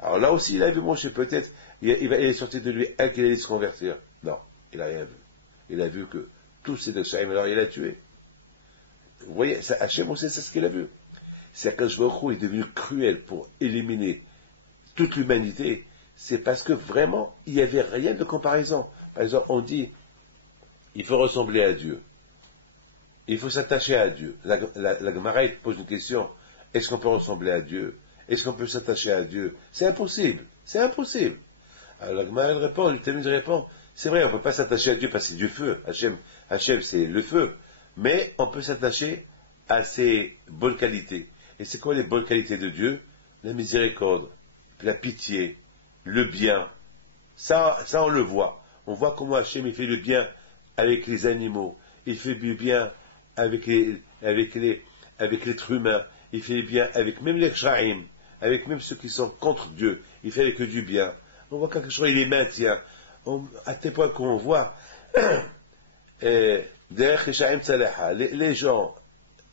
Alors là aussi, il a vu Moshe, peut-être, il est sorti de lui un qui allait se convertir. Non, il n'a rien vu. Il a vu que tous ces Hachem, alors il a tué. Vous voyez, Hachem aussi, c'est ce qu'il a vu. C'est que Baruch Hu est devenu cruel pour éliminer toute l'humanité. C'est parce que vraiment, il n'y avait rien de comparaison. Par exemple, on dit, il faut ressembler à Dieu. Il faut s'attacher à Dieu. La Gemara pose une question. Est-ce qu'on peut ressembler à Dieu? Est-ce qu'on peut s'attacher à Dieu? C'est impossible. Alors la Gemara répond, le Talmud répond, c'est vrai, on ne peut pas s'attacher à Dieu parce que c'est du feu. Hachem, c'est le feu. Mais on peut s'attacher à ses bonnes qualités. Et c'est quoi les bonnes qualités de Dieu? La miséricorde, la pitié, le bien. Ça on le voit. On voit comment Hachem il fait le bien avec les animaux. Il fait du bien avec l'être humain. Il fait le bien avec même les Ksharim, avec même ceux qui sont contre Dieu. Il fait avec eux du bien. On voit quelque chose, il les maintient. À tel point qu'on voit les gens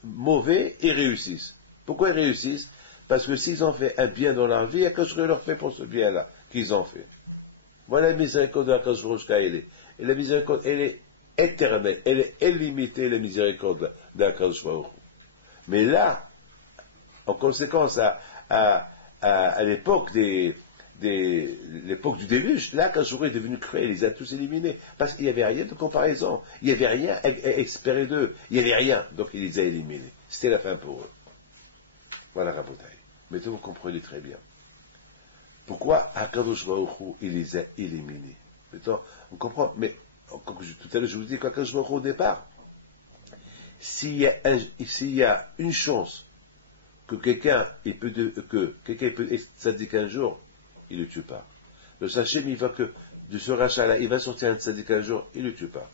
mauvais, ils réussissent. Pourquoi ils réussissent? Parce que s'ils ont fait un bien dans leur vie, il y a quelque chose qui leur fait pour ce bien-là qu'ils ont fait. Voilà la miséricorde de la Kadosh elle est. Et la miséricorde, elle est éternelle, elle est illimitée, la miséricorde de la Kadosh. Mais là, en conséquence, à l'époque l'époque du déluge, là, quand Kadosh est devenu cruel, il les a tous éliminés. Parce qu'il n'y avait rien de comparaison. Il n'y avait rien à espérer d'eux. Il n'y avait rien. Donc il les a éliminés. C'était la fin pour eux. Voilà, Rabotai. Maintenant, vous comprenez très bien. Pourquoi Akadosh Baruch Hu, il les a éliminés? Maintenant, on comprend, mais tout à l'heure, je vous dis qu'Akadosh Baruch Hu, au départ, s'il y a une chance que quelqu'un peut être tzaddik un jour, il ne le tue pas. Le Sachem, il va que de ce rachat-là, il va sortir un tzaddik un jour, il ne le tue pas.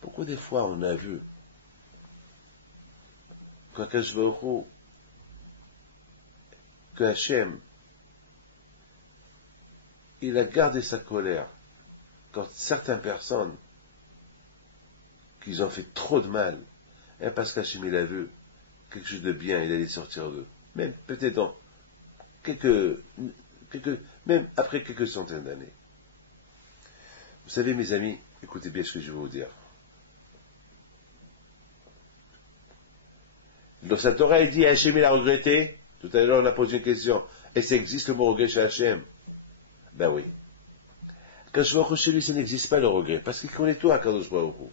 Pourquoi des fois on a vu qu'Akadosh Baruch Hu, que Hachem, il a gardé sa colère quand certaines personnes qui ont fait trop de mal, hein, parce qu'Hachem il a vu quelque chose de bien, il allait sortir d'eux. Même peut-être dans même après quelques centaines d'années. Vous savez, mes amis, écoutez bien ce que je vais vous dire. Dans sa Torah, il dit, Hachem il a regretté. Tout à l'heure, on a posé une question. Est-ce qu'il existe le mot regret chez Hachem? Ben oui. Quand je vois chez lui, ça n'existe pas le regret, parce qu'il connaît tout à Kadosh Baruch Hu.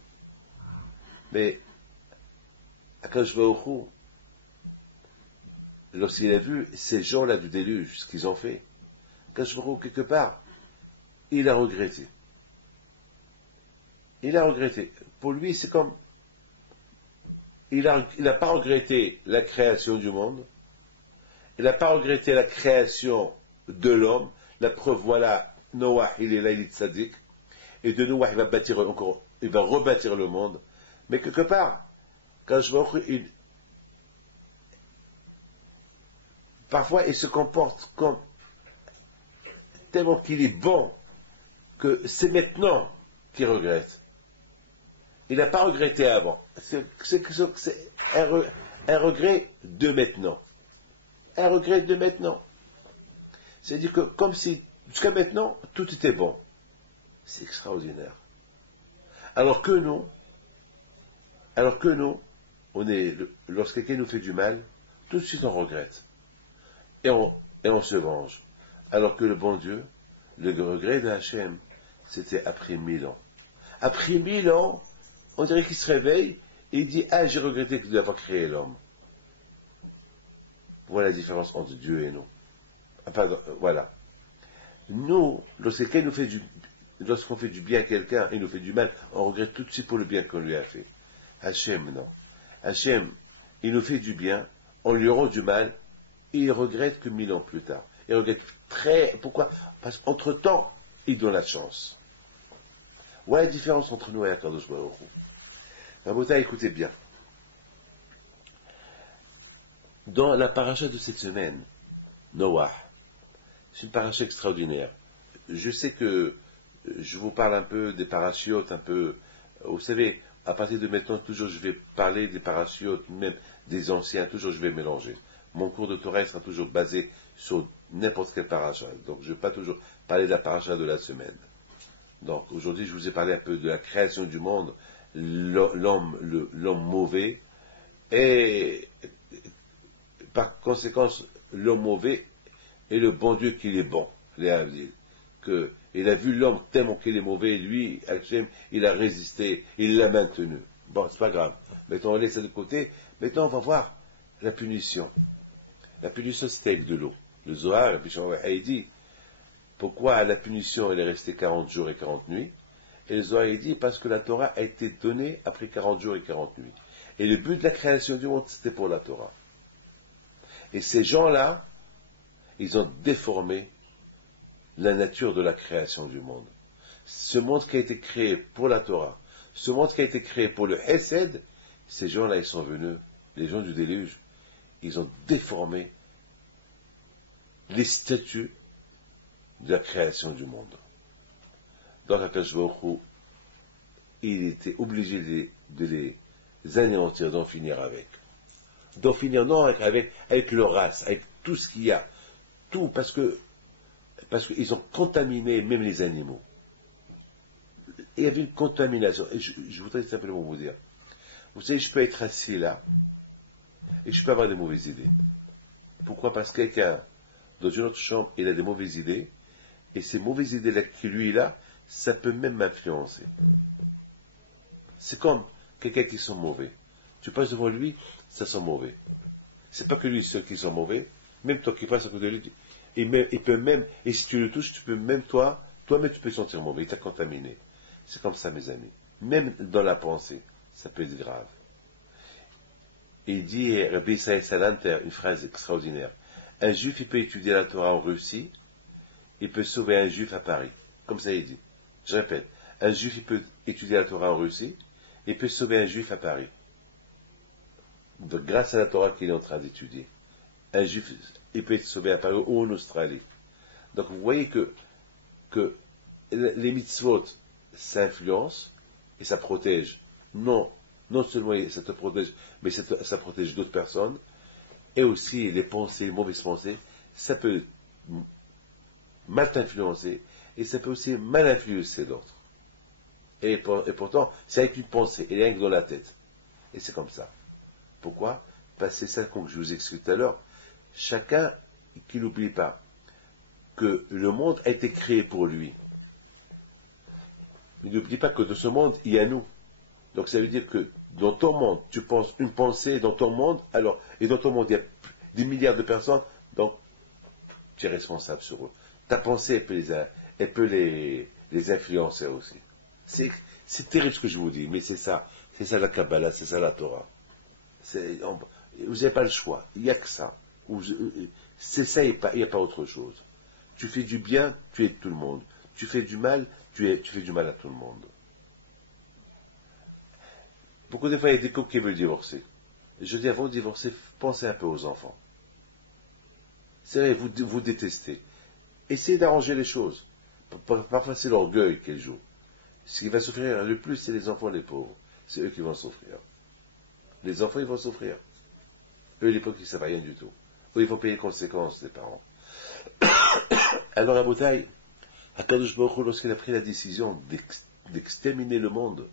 Mais à Kadosh Baruch Hu, lorsqu'il a vu ces gens-là du déluge, ce qu'ils ont fait, Kadosh Baruch Hu, quelque part, il a regretté. Il a regretté. Pour lui, c'est comme il n'a pas regretté la création du monde, il n'a pas regretté la création de l'homme. La preuve, voilà, Noah, il est là, il est tzaddik, et de Noah, il va rebâtir le monde. Mais quelque part, quand je vois, parfois, il se comporte comme tellement qu'il est bon que c'est maintenant qu'il regrette. Il n'a pas regretté avant. C'est un regret de maintenant. Un regret de maintenant. C'est-à-dire que comme si, jusqu'à maintenant, tout était bon. C'est extraordinaire. Alors que nous, lorsque quelqu'un nous fait du mal, tout de suite on regrette. Et on se venge. Alors que le bon Dieu, le regret de Hachem, c'était après 1000 ans. Après 1000 ans, on dirait qu'il se réveille et il dit, ah, j'ai regretté d'avoir créé l'homme. Voilà la différence entre Dieu et nous. Pardon, voilà. Nous, lorsqu'on fait du bien à quelqu'un et il nous fait du mal, on regrette tout de suite pour le bien qu'on lui a fait. Hachem, non. Hachem, il nous fait du bien, on lui rend du mal, et il regrette que 1000 ans plus tard. Il regrette pourquoi? Parce qu'entre-temps, il donne la chance. Voilà la différence entre nous et Akadosh Baruch Hu. Rabotai, écoutez bien. Dans la paracha de cette semaine, Noah, c'est une paracha extraordinaire. Je sais que je vous parle un peu des parachiotes, un peu, vous savez, à partir de maintenant, toujours je vais parler des parachiotes, même des anciens, toujours je vais mélanger. Mon cours de Torah sera toujours basé sur n'importe quel paracha. Donc je ne vais pas toujours parler de la paracha de la semaine. Donc aujourd'hui, je vous ai parlé un peu de la création du monde, l'homme mauvais, et par conséquent, l'homme mauvais et le bon Dieu qu'il est bon, il a vu l'homme tellement qu'il est mauvais, et lui, Hachem, il a résisté, il l'a maintenu. Bon, c'est pas grave. Maintenant, on laisse ça de côté. Maintenant, on va voir la punition. La punition, c'était avec de l'eau. Le Zohar, il dit, pourquoi la punition, elle est restée 40 jours et 40 nuits, Et le Zohar dit parce que la Torah a été donnée après 40 jours et 40 nuits. Et le but de la création du monde, c'était pour la Torah. Et ces gens-là, ils ont déformé la nature de la création du monde. Ce monde qui a été créé pour la Torah, ce monde qui a été créé pour le Hesed, ces gens-là, ils sont venus, les gens du déluge, ils ont déformé les statuts de la création du monde. Donc, Akash Baruch Hu, il était obligé de les anéantir, d'en finir avec. D'en finir, non, avec leur race, avec tout ce qu'il y a. Tout, parce qu'ils ont contaminé même les animaux. Et il y avait une contamination. Et je voudrais simplement vous dire, vous savez, je peux être assis là, et je peux avoir des mauvaises idées. Pourquoi? Parce que quelqu'un, dans une autre chambre, il a des mauvaises idées, et ces mauvaises idées-là qui lui là, ça peut même m'influencer. C'est comme quelqu'un qui sent mauvais. Tu passes devant lui, ça sent mauvais. C'est pas que lui seul qui sent mauvais, même toi qui passes à côté de lui, il peut même, et si tu le touches, tu peux même toi-même tu peux sentir mauvais, il t'a contaminé. C'est comme ça, mes amis. Même dans la pensée, ça peut être grave. Il dit, Rabbi Israël Salanter, une phrase extraordinaire. Un juif, il peut étudier la Torah en Russie, il peut sauver un juif à Paris. Comme ça, il dit. Je répète, un juif, il peut étudier la Torah en Russie, il peut sauver un juif à Paris. Donc, grâce à la Torah qu'il est en train d'étudier. Un juif, il peut être sauvé à Paris ou en Australie. Donc, vous voyez que les mitzvot, ça influence et ça protège. Non seulement ça te protège, mais ça protège d'autres personnes. Et aussi, les pensées, les mauvaises pensées, ça peut mal t'influencer et ça peut aussi mal influencer d'autres. Et pourtant, c'est avec une pensée, et rien que dans la tête. Et c'est comme ça. Pourquoi? Parce que c'est ça que je vous explique tout à l'heure. Chacun qui n'oublie pas que le monde a été créé pour lui. Il n'oublie pas que dans ce monde, il y a nous. Donc ça veut dire que dans ton monde, tu penses une pensée dans ton monde, alors, et dans ton monde, il y a des milliards de personnes, donc tu es responsable sur eux. Ta pensée, elle peut les influencer aussi. C'est terrible ce que je vous dis, mais c'est ça la Kabbalah, c'est ça la Torah. Vous n'avez pas le choix, il n'y a que ça. C'est ça, il n'y a pas autre chose. Tu fais du bien, tu aides tout le monde. Tu fais du mal, tu fais du mal à tout le monde. Beaucoup de fois, il y a des couples qui veulent divorcer. Je dis, avant de divorcer, pensez un peu aux enfants. C'est vrai, vous détestez. Essayez d'arranger les choses. Parfois, c'est l'orgueil qu'elle joue. Ce qui va souffrir le plus, c'est les enfants, les pauvres. C'est eux qui vont souffrir. Les enfants, ils vont souffrir. Eux, les pauvres, ils ne savent rien du tout. Eux, ils vont payer les conséquences des parents. Alors, à Boutaï, Akadosh Baruch Hu, lorsqu'il a pris la décision d'exterminer le monde,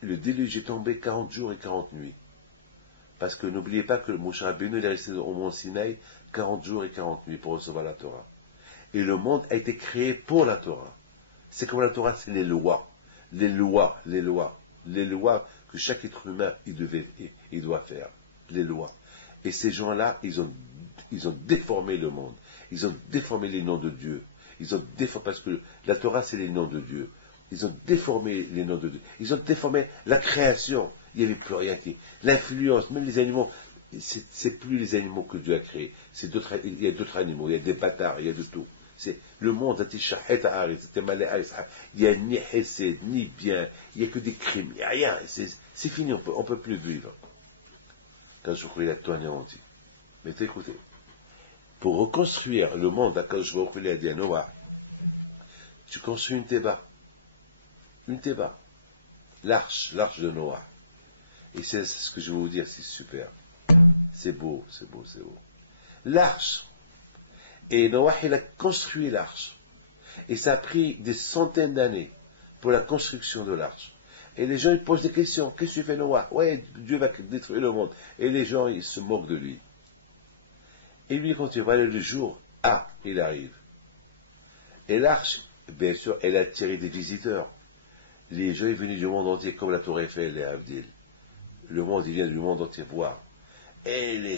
le déluge est tombé 40 jours et 40 nuits. Parce que n'oubliez pas que Moshe Rabbeinu est resté au mont Sinaï 40 jours et 40 nuits pour recevoir la Torah. Et le monde a été créé pour la Torah. C'est comme la Torah, c'est les lois. Les lois que chaque être humain il doit faire. Les lois. Et ces gens-là, ils ont déformé le monde. Ils ont déformé les noms de Dieu. Parce que la Torah, c'est les noms de Dieu. Ils ont déformé les noms de Dieu. Ils ont déformé la création. Il n'y avait plus rien qui... L'influence, même les animaux, c'est plus les animaux que Dieu a créés. Il y a d'autres animaux, il y a des bâtards, il y a de tout. Le monde, il n'y a ni hesed, ni bien, il n'y a que des crimes, il n'y a rien. C'est fini, on ne peut plus vivre. Quand je crois, il a tout anéanti. Mais écoutez, pour reconstruire le monde, quand je vois qu'il a dit à Noah, tu construis une théba. Une théba. L'arche de Noah. Et c'est ce que je vais vous dire, c'est super. C'est beau. L'arche. Et Noah, il a construit l'arche. Et ça a pris des centaines d'années pour la construction de l'arche. Et les gens, ils posent des questions. Qu'est-ce que tu fais, Noah? Ouais, Dieu va détruire le monde. Et les gens, ils se moquent de lui. Et lui, quand il va aller le jour, il arrive. Et l'arche, bien sûr, elle a attiré des visiteurs. Les gens, ils venaient du monde entier, comme la Tour Eiffel et Avdil. Le monde, il vient du monde entier voir.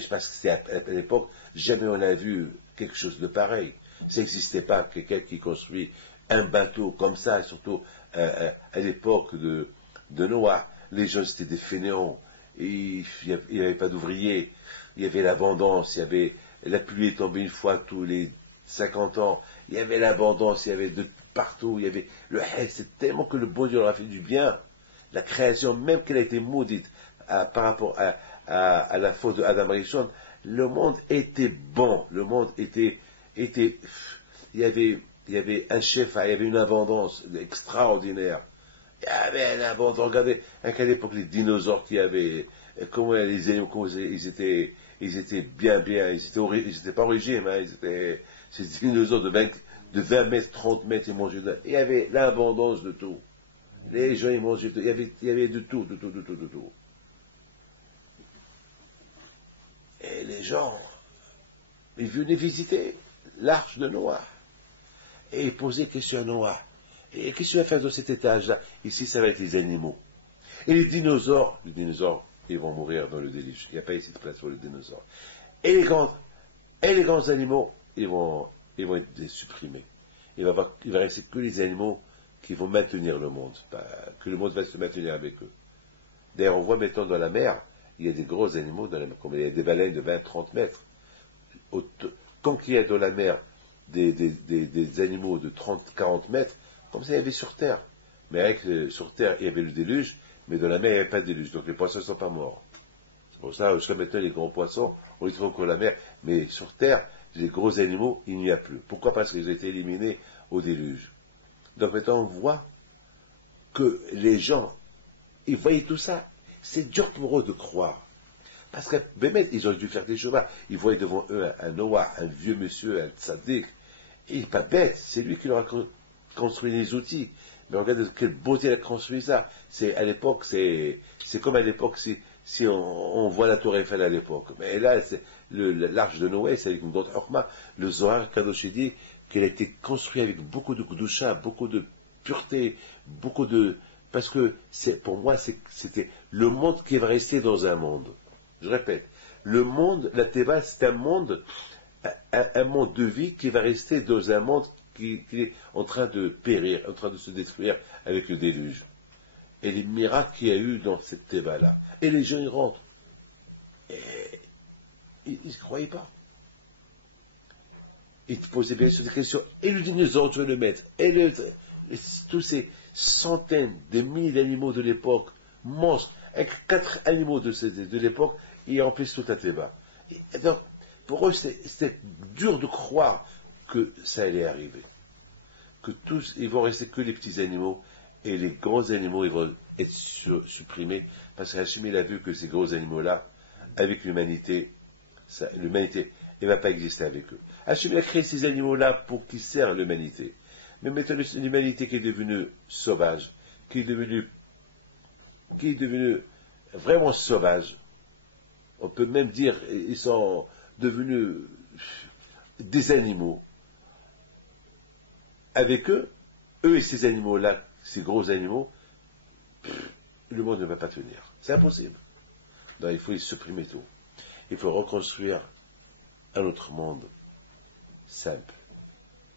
Parce que c'était à l'époque, jamais on a vu quelque chose de pareil. Ça n'existait pas, quelqu'un qui construit un bateau comme ça, surtout à l'époque de Noah. Les gens étaient des fainéants, il n'y avait pas d'ouvriers, il y avait l'abondance, il y avait la pluie tombait une fois tous les 50 ans, il y avait l'abondance, il y avait de partout, il y avait le hajj, c'est tellement que le bon Dieu leur a fait du bien. La création, même qu'elle a été maudite par rapport à la faute de Adam Rishon, le monde était bon, le monde était il y avait un chef, il y avait une abondance extraordinaire. Il y avait une abondance, regardez, à quelle époque les dinosaures qu'il y avait, comment les animaux, comment ils étaient bien, ils étaient pas au régime, hein, ils étaient, ces dinosaures de 20 mètres, 30 mètres, ils mangeaient il y avait l'abondance de tout. Les gens, ils mangeaient tout, il y avait de tout. Et les gens, ils venaient visiter l'arche de Noah. Et ils posaient question à Noah. Et qu'est-ce que tu vas faire dans cet étage-là? Ici, ça va être les animaux. Et les dinosaures, ils vont mourir dans le déluge. Il n'y a pas ici de place pour les dinosaures. Et les grands animaux, ils vont être supprimés. Il va rester que les animaux qui vont maintenir le monde, que le monde va se maintenir avec eux. D'ailleurs, on voit maintenant dans la mer, il y a des gros animaux dans la mer, comme il y a des baleines de 20-30 mètres. Quand il y a dans la mer des animaux de 30-40 mètres, comme ça il y avait sur Terre. Mais sur Terre, il y avait le déluge, mais dans la mer, il n'y avait pas de déluge, donc les poissons ne sont pas morts. C'est pour ça, jusqu'à maintenant, les grands poissons, on les trouve encore la mer, mais sur Terre, les gros animaux, il n'y a plus. Pourquoi? Parce qu'ils ont été éliminés au déluge. Donc maintenant, on voit que les gens, ils voyaient tout ça. C'est dur pour eux de croire. Parce que, ils ont dû faire des chemins. Ils voyaient devant eux un Noah, un vieux monsieur, un tzaddik. Il n'est pas bête, c'est lui qui leur a construit les outils. Mais regardez quelle beauté il a construit ça. À l'époque, c'est comme à l'époque, si on voit la tour Eiffel à l'époque. Mais là, l'arche de Noé, c'est avec une grande Orma. Le Zohar Kadosh dit qu'elle a été construite avec beaucoup de Kedusha, beaucoup de pureté, parce que pour moi, c'était le monde qui va rester dans un monde. Je répète, le monde, la Théba, c'est un monde de vie qui va rester dans un monde qui est en train de périr, en train de se détruire avec le déluge. Et les miracles qu'il y a eu dans cette Théba-là. Et les gens, ils rentrent. Et ils ne croyaient pas. Ils te posaient bien sûr des questions. Et le dinosaure, tu veux le mettre? Tous ces centaines de milliers d'animaux de l'époque, monstres, avec 4 animaux de l'époque, ils remplissent tout à Théba. Et donc, pour eux, c'était dur de croire que ça allait arriver. Que tous, ils vont rester que les petits animaux, et les grands animaux, ils vont être supprimés, parce qu'Hachim, il a vu que ces gros animaux-là, avec l'humanité ne va pas exister avec eux. Hachim, il a créé ces animaux-là pour qu'ils servent l'humanité. Mais maintenant, l'humanité qui est devenue sauvage, qui est devenue vraiment sauvage, on peut même dire, ils sont devenus des animaux. Avec eux et ces animaux-là, ces gros animaux, le monde ne va pas tenir. C'est impossible. Donc il faut les supprimer tout. Il faut reconstruire un autre monde simple.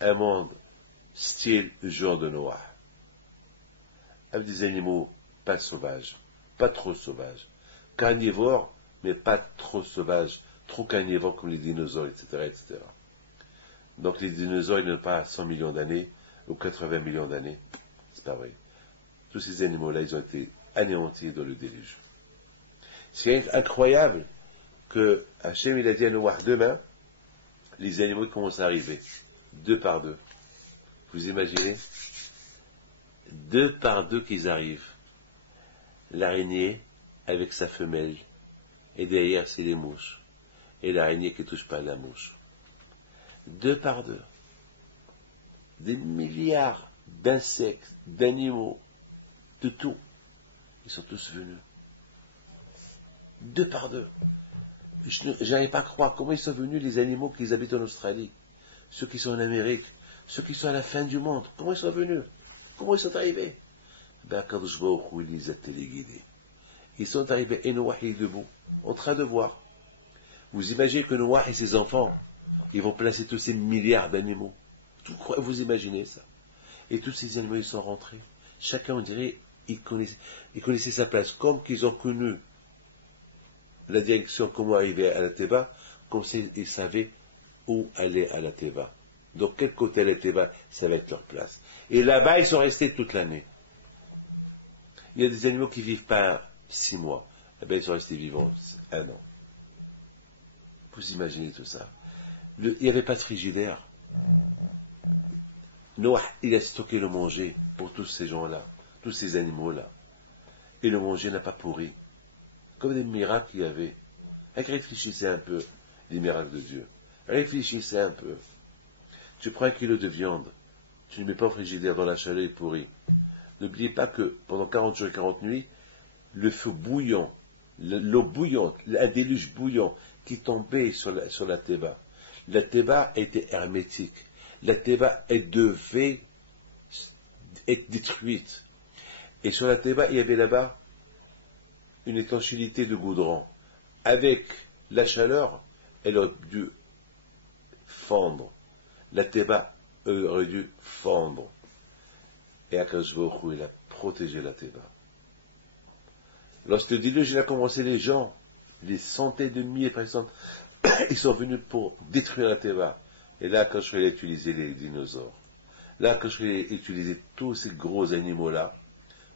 Un monde style le jour de Noah. Avec des animaux pas sauvages, pas trop sauvages. Carnivores, mais pas trop sauvages, trop carnivores comme les dinosaures, etc. Donc les dinosaures, ils n'ont pas 100 millions d'années, ou 80 millions d'années. C'est pas vrai. Tous ces animaux-là, ils ont été anéantis dans le déluge. C'est incroyable que Hachem, il a dit à Noah, demain, les animaux commencent à arriver, 2 par 2. Vous imaginez? 2 par 2 qu'ils arrivent. L'araignée avec sa femelle, et derrière, c'est les mouches. Et l'araignée qui ne touche pas à la mouche. 2 par 2. Des milliards d'insectes, d'animaux, de tout. Ils sont tous venus. 2 par 2. Je n'arrive pas à croire comment ils sont venus, les animaux qui habitent en Australie, ceux qui sont en Amérique, ceux qui sont à la fin du monde. Comment ils sont venus? Comment ils sont arrivés? Ben, quand je vois où ils les a téléguidés. Ils sont arrivés, et Noah est debout, en train de voir. Vous imaginez que Noah et ses enfants, ils vont placer tous ces milliards d'animaux. Vous imaginez ça? Et tous ces animaux, ils sont rentrés. Chacun, on dirait, il connaissait sa place. Comme qu'ils ont connu la direction, comment arriver à la Théba, comme ils savaient où aller à la Théba. Donc, quel côté à la Théba, ça va être leur place. Et là-bas, ils sont restés toute l'année. Il y a des animaux qui ne vivent pas 6 mois. Eh bien, ils sont restés vivants 1 an. Vous imaginez tout ça. Il n'y avait pas de frigidaire. Noah, il a stocké le manger pour tous ces gens-là, tous ces animaux-là. Et le manger n'a pas pourri. Comme des miracles qu'il y avait. Réfléchissez un peu, les miracles de Dieu. Réfléchissez un peu. Tu prends 1 kilo de viande, tu ne mets pas au frigidaire dans la chaleur et pourri. N'oubliez pas que pendant 40 jours et 40 nuits, le feu bouillant, l'eau bouillante, un déluge bouillant qui tombait sur la Théba. La Théba était hermétique. La Théba devait être détruite. Et sur la Théba, il y avait là-bas une étanchéité de goudron. Avec la chaleur, elle aurait dû fendre. La Théba aurait dû fendre. Et Akadosh Baruch Hu, il a protégé la Théba. Lorsque le déluge a commencé, les gens, les centaines de milliers de personnes, ils sont venus pour détruire la Théba. Et là, Akadosh Baruch Hu a utilisé les dinosaures. Là, Akadosh Baruch Hu a utilisé tous ces gros animaux-là.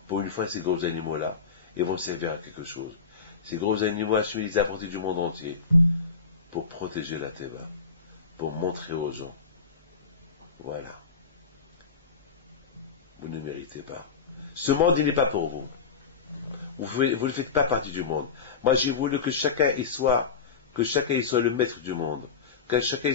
Pour une fois, ces gros animaux-là, ils vont servir à quelque chose. Ces gros animaux, Hachem les a apportés du monde entier pour protéger la Théba, pour montrer aux gens. Voilà. Vous ne méritez pas. Ce monde, il n'est pas pour vous. Vous ne faites pas partie du monde. Moi, j'ai voulu que chacun y soit le maître du monde. Que chacun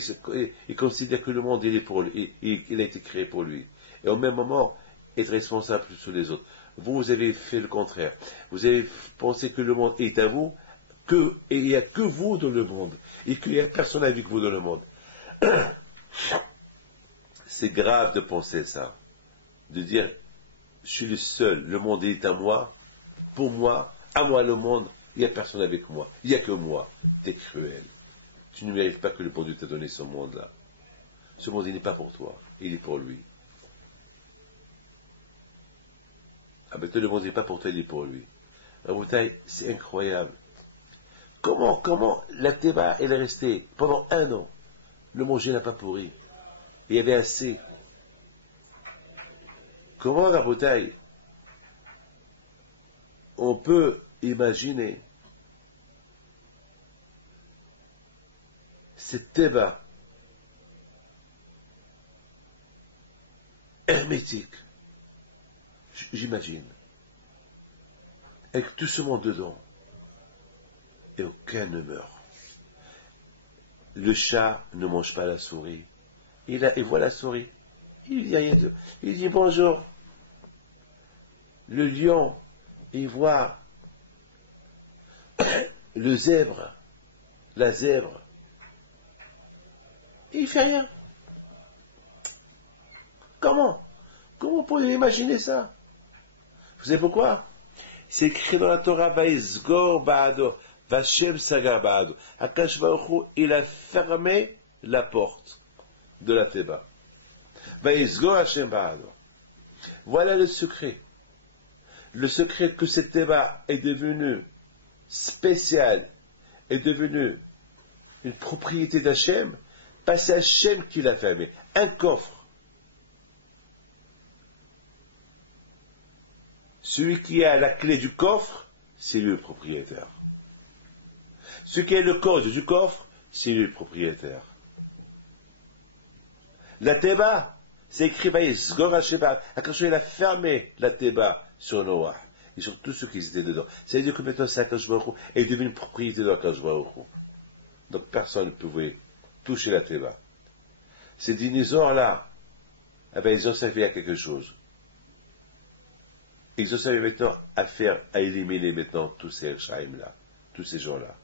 il considère que le monde, il est pour lui, il a été créé pour lui. Et au même moment, être responsable sur les autres. Vous avez fait le contraire. Vous avez pensé que le monde est à vous, et il n'y a que vous dans le monde, et qu'il n'y a personne avec vous dans le monde. C'est grave de penser ça. De dire, je suis le seul, le monde est à moi, pour moi, à moi le monde, il n'y a personne avec moi, il n'y a que moi. T'es cruel. Tu ne mérites pas que le bon Dieu t'a donné ce monde-là. Ce monde, il n'est pas pour toi, il est pour lui. Ah ben, le monde n'est pas pour toi, il est pour lui. Raboutaï, c'est incroyable. Comment la Théba, elle est restée pendant 1 an. Le manger n'a pas pourri. Il y avait assez. Comment, Raboutaï, on peut imaginer cette Théba hermétique, j'imagine, avec tout ce monde dedans, et aucun ne meurt. Le chat ne mange pas la souris. Il voit la souris. Il dit rien de. Il dit bonjour. Le lion, il voit le zèbre, la zèbre. Il fait rien. Comment vous pouvez imaginer ça? Vous savez pourquoi? C'est écrit dans la Torah, Vaïsgor Ba'ado, Vashem Sagar Ba'ado. Akash Baruch Hu, il a fermé la porte de la Théba. Vaïsgor Hashem Ba'ado. Voilà le secret. Le secret que cette Théba est devenue spéciale, est devenue une propriété d'Hachem, parce que c'est Hachem qui l'a fermé. Un coffre. Celui qui a la clé du coffre, c'est lui le propriétaire. Celui qui a le code du coffre, c'est lui le propriétaire. La Théba, c'est écrit par Yisgor Hasheba. Akash il a fermé la Théba sur Noah et sur tous ceux qui étaient dedans. C'est-à-dire que maintenant, Akash Baruch Hu est devenu une propriété de Akash Baruch Hu. Donc personne ne pouvait toucher la Théba. Ces dinosaures-là, eh ben, ils ont servi à quelque chose. Ils ont servi maintenant à éliminer maintenant tous ces Ershaïm-là, tous ces gens-là.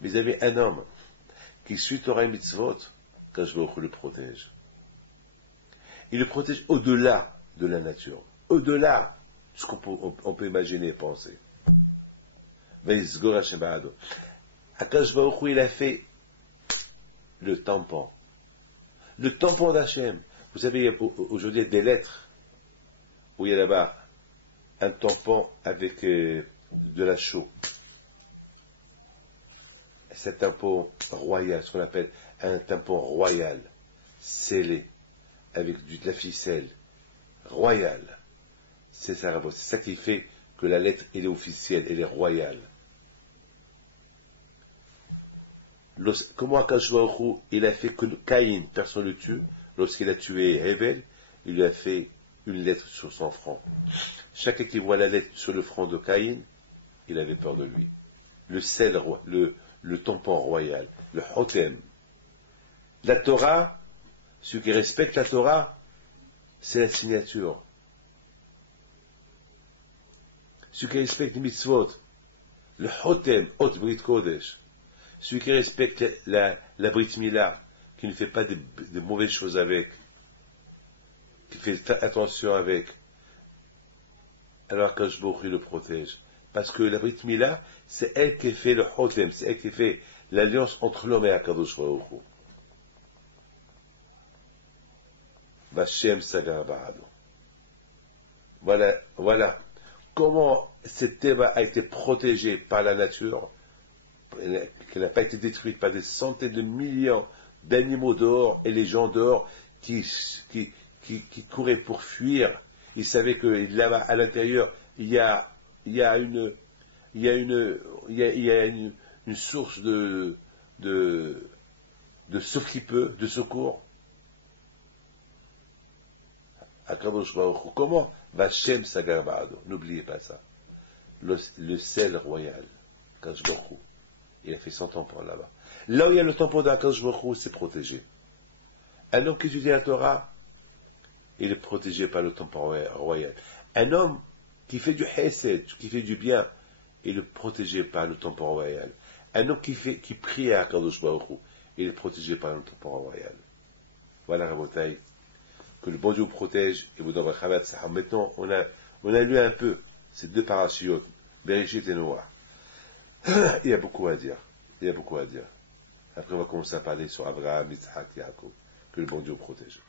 Mais il y avait un homme qui suit Torah et Mitzvot, quand je le protège. Il le protège au-delà de la nature, au-delà de ce qu'on peut imaginer et penser. Akash Baruch Hu, il a fait le tampon Le tampon d'Hachem. Vous savez, il y a aujourd'hui des lettres où il y a là-bas un tampon avec de la chaux. C'est un tampon royal, ce qu'on appelle un tampon royal, scellé, avec de la ficelle, royal. C'est ça, c'est ça qui fait que la lettre, elle est officielle, elle est royale. Comment Akash Baruch Hu, il a fait que Caïn, personne ne le tue, lorsqu'il a tué Hevel, il lui a fait une lettre sur son front. Chacun qui voit la lettre sur le front de Caïn, il avait peur de lui. Le sel, le tampon royal, le Hotem. La Torah, ceux qui respectent la Torah, c'est la signature. Ceux qui respectent les mitzvot, le Hotem, Hot Brit Kodesh. Celui qui respecte la Brit Mila, qui ne fait pas de mauvaises choses avec, qui fait attention avec, alors Akash Baruch Hu le protège. Parce que la Brit Mila, c'est elle qui fait le Hotem, c'est elle qui fait l'alliance entre l'homme et Akadosh Baruch Hu. Vashem Sagar Barado. Voilà. Comment cette Théba a été protégée par la nature, qu'elle n'a pas été détruite par des centaines de millions d'animaux dehors et les gens dehors qui couraient pour fuir. Ils savaient que là-bas, à l'intérieur, il y a une source de secours. Akadosh Baruch Hu. Comment? Vashem Sagar Barado. N'oubliez pas ça. Le sel royal. Akadosh Baruch Hu. Il a fait 100 tampons là-bas. Là où il y a le tampon d'Akadosh Baruch Hu, c'est protégé. Un homme qui étudie la Torah, il est protégé par le tampon royal. Un homme qui fait du hesed, qui fait du bien, il est protégé par le tampon royal. Un homme qui prie à Akadosh Baruch Hu, il est protégé par le tampon royal. Voilà, Rabotai, que le bon Dieu vous protège et vous donne votre Chavat Saham. Maintenant, on a lu un peu ces deux parachutes, Bereshit et Noah. Il y a beaucoup à dire. Après, on va commencer à parler sur Abraham, Yitzhak, Yaakov. Que le bon Dieu vous protège.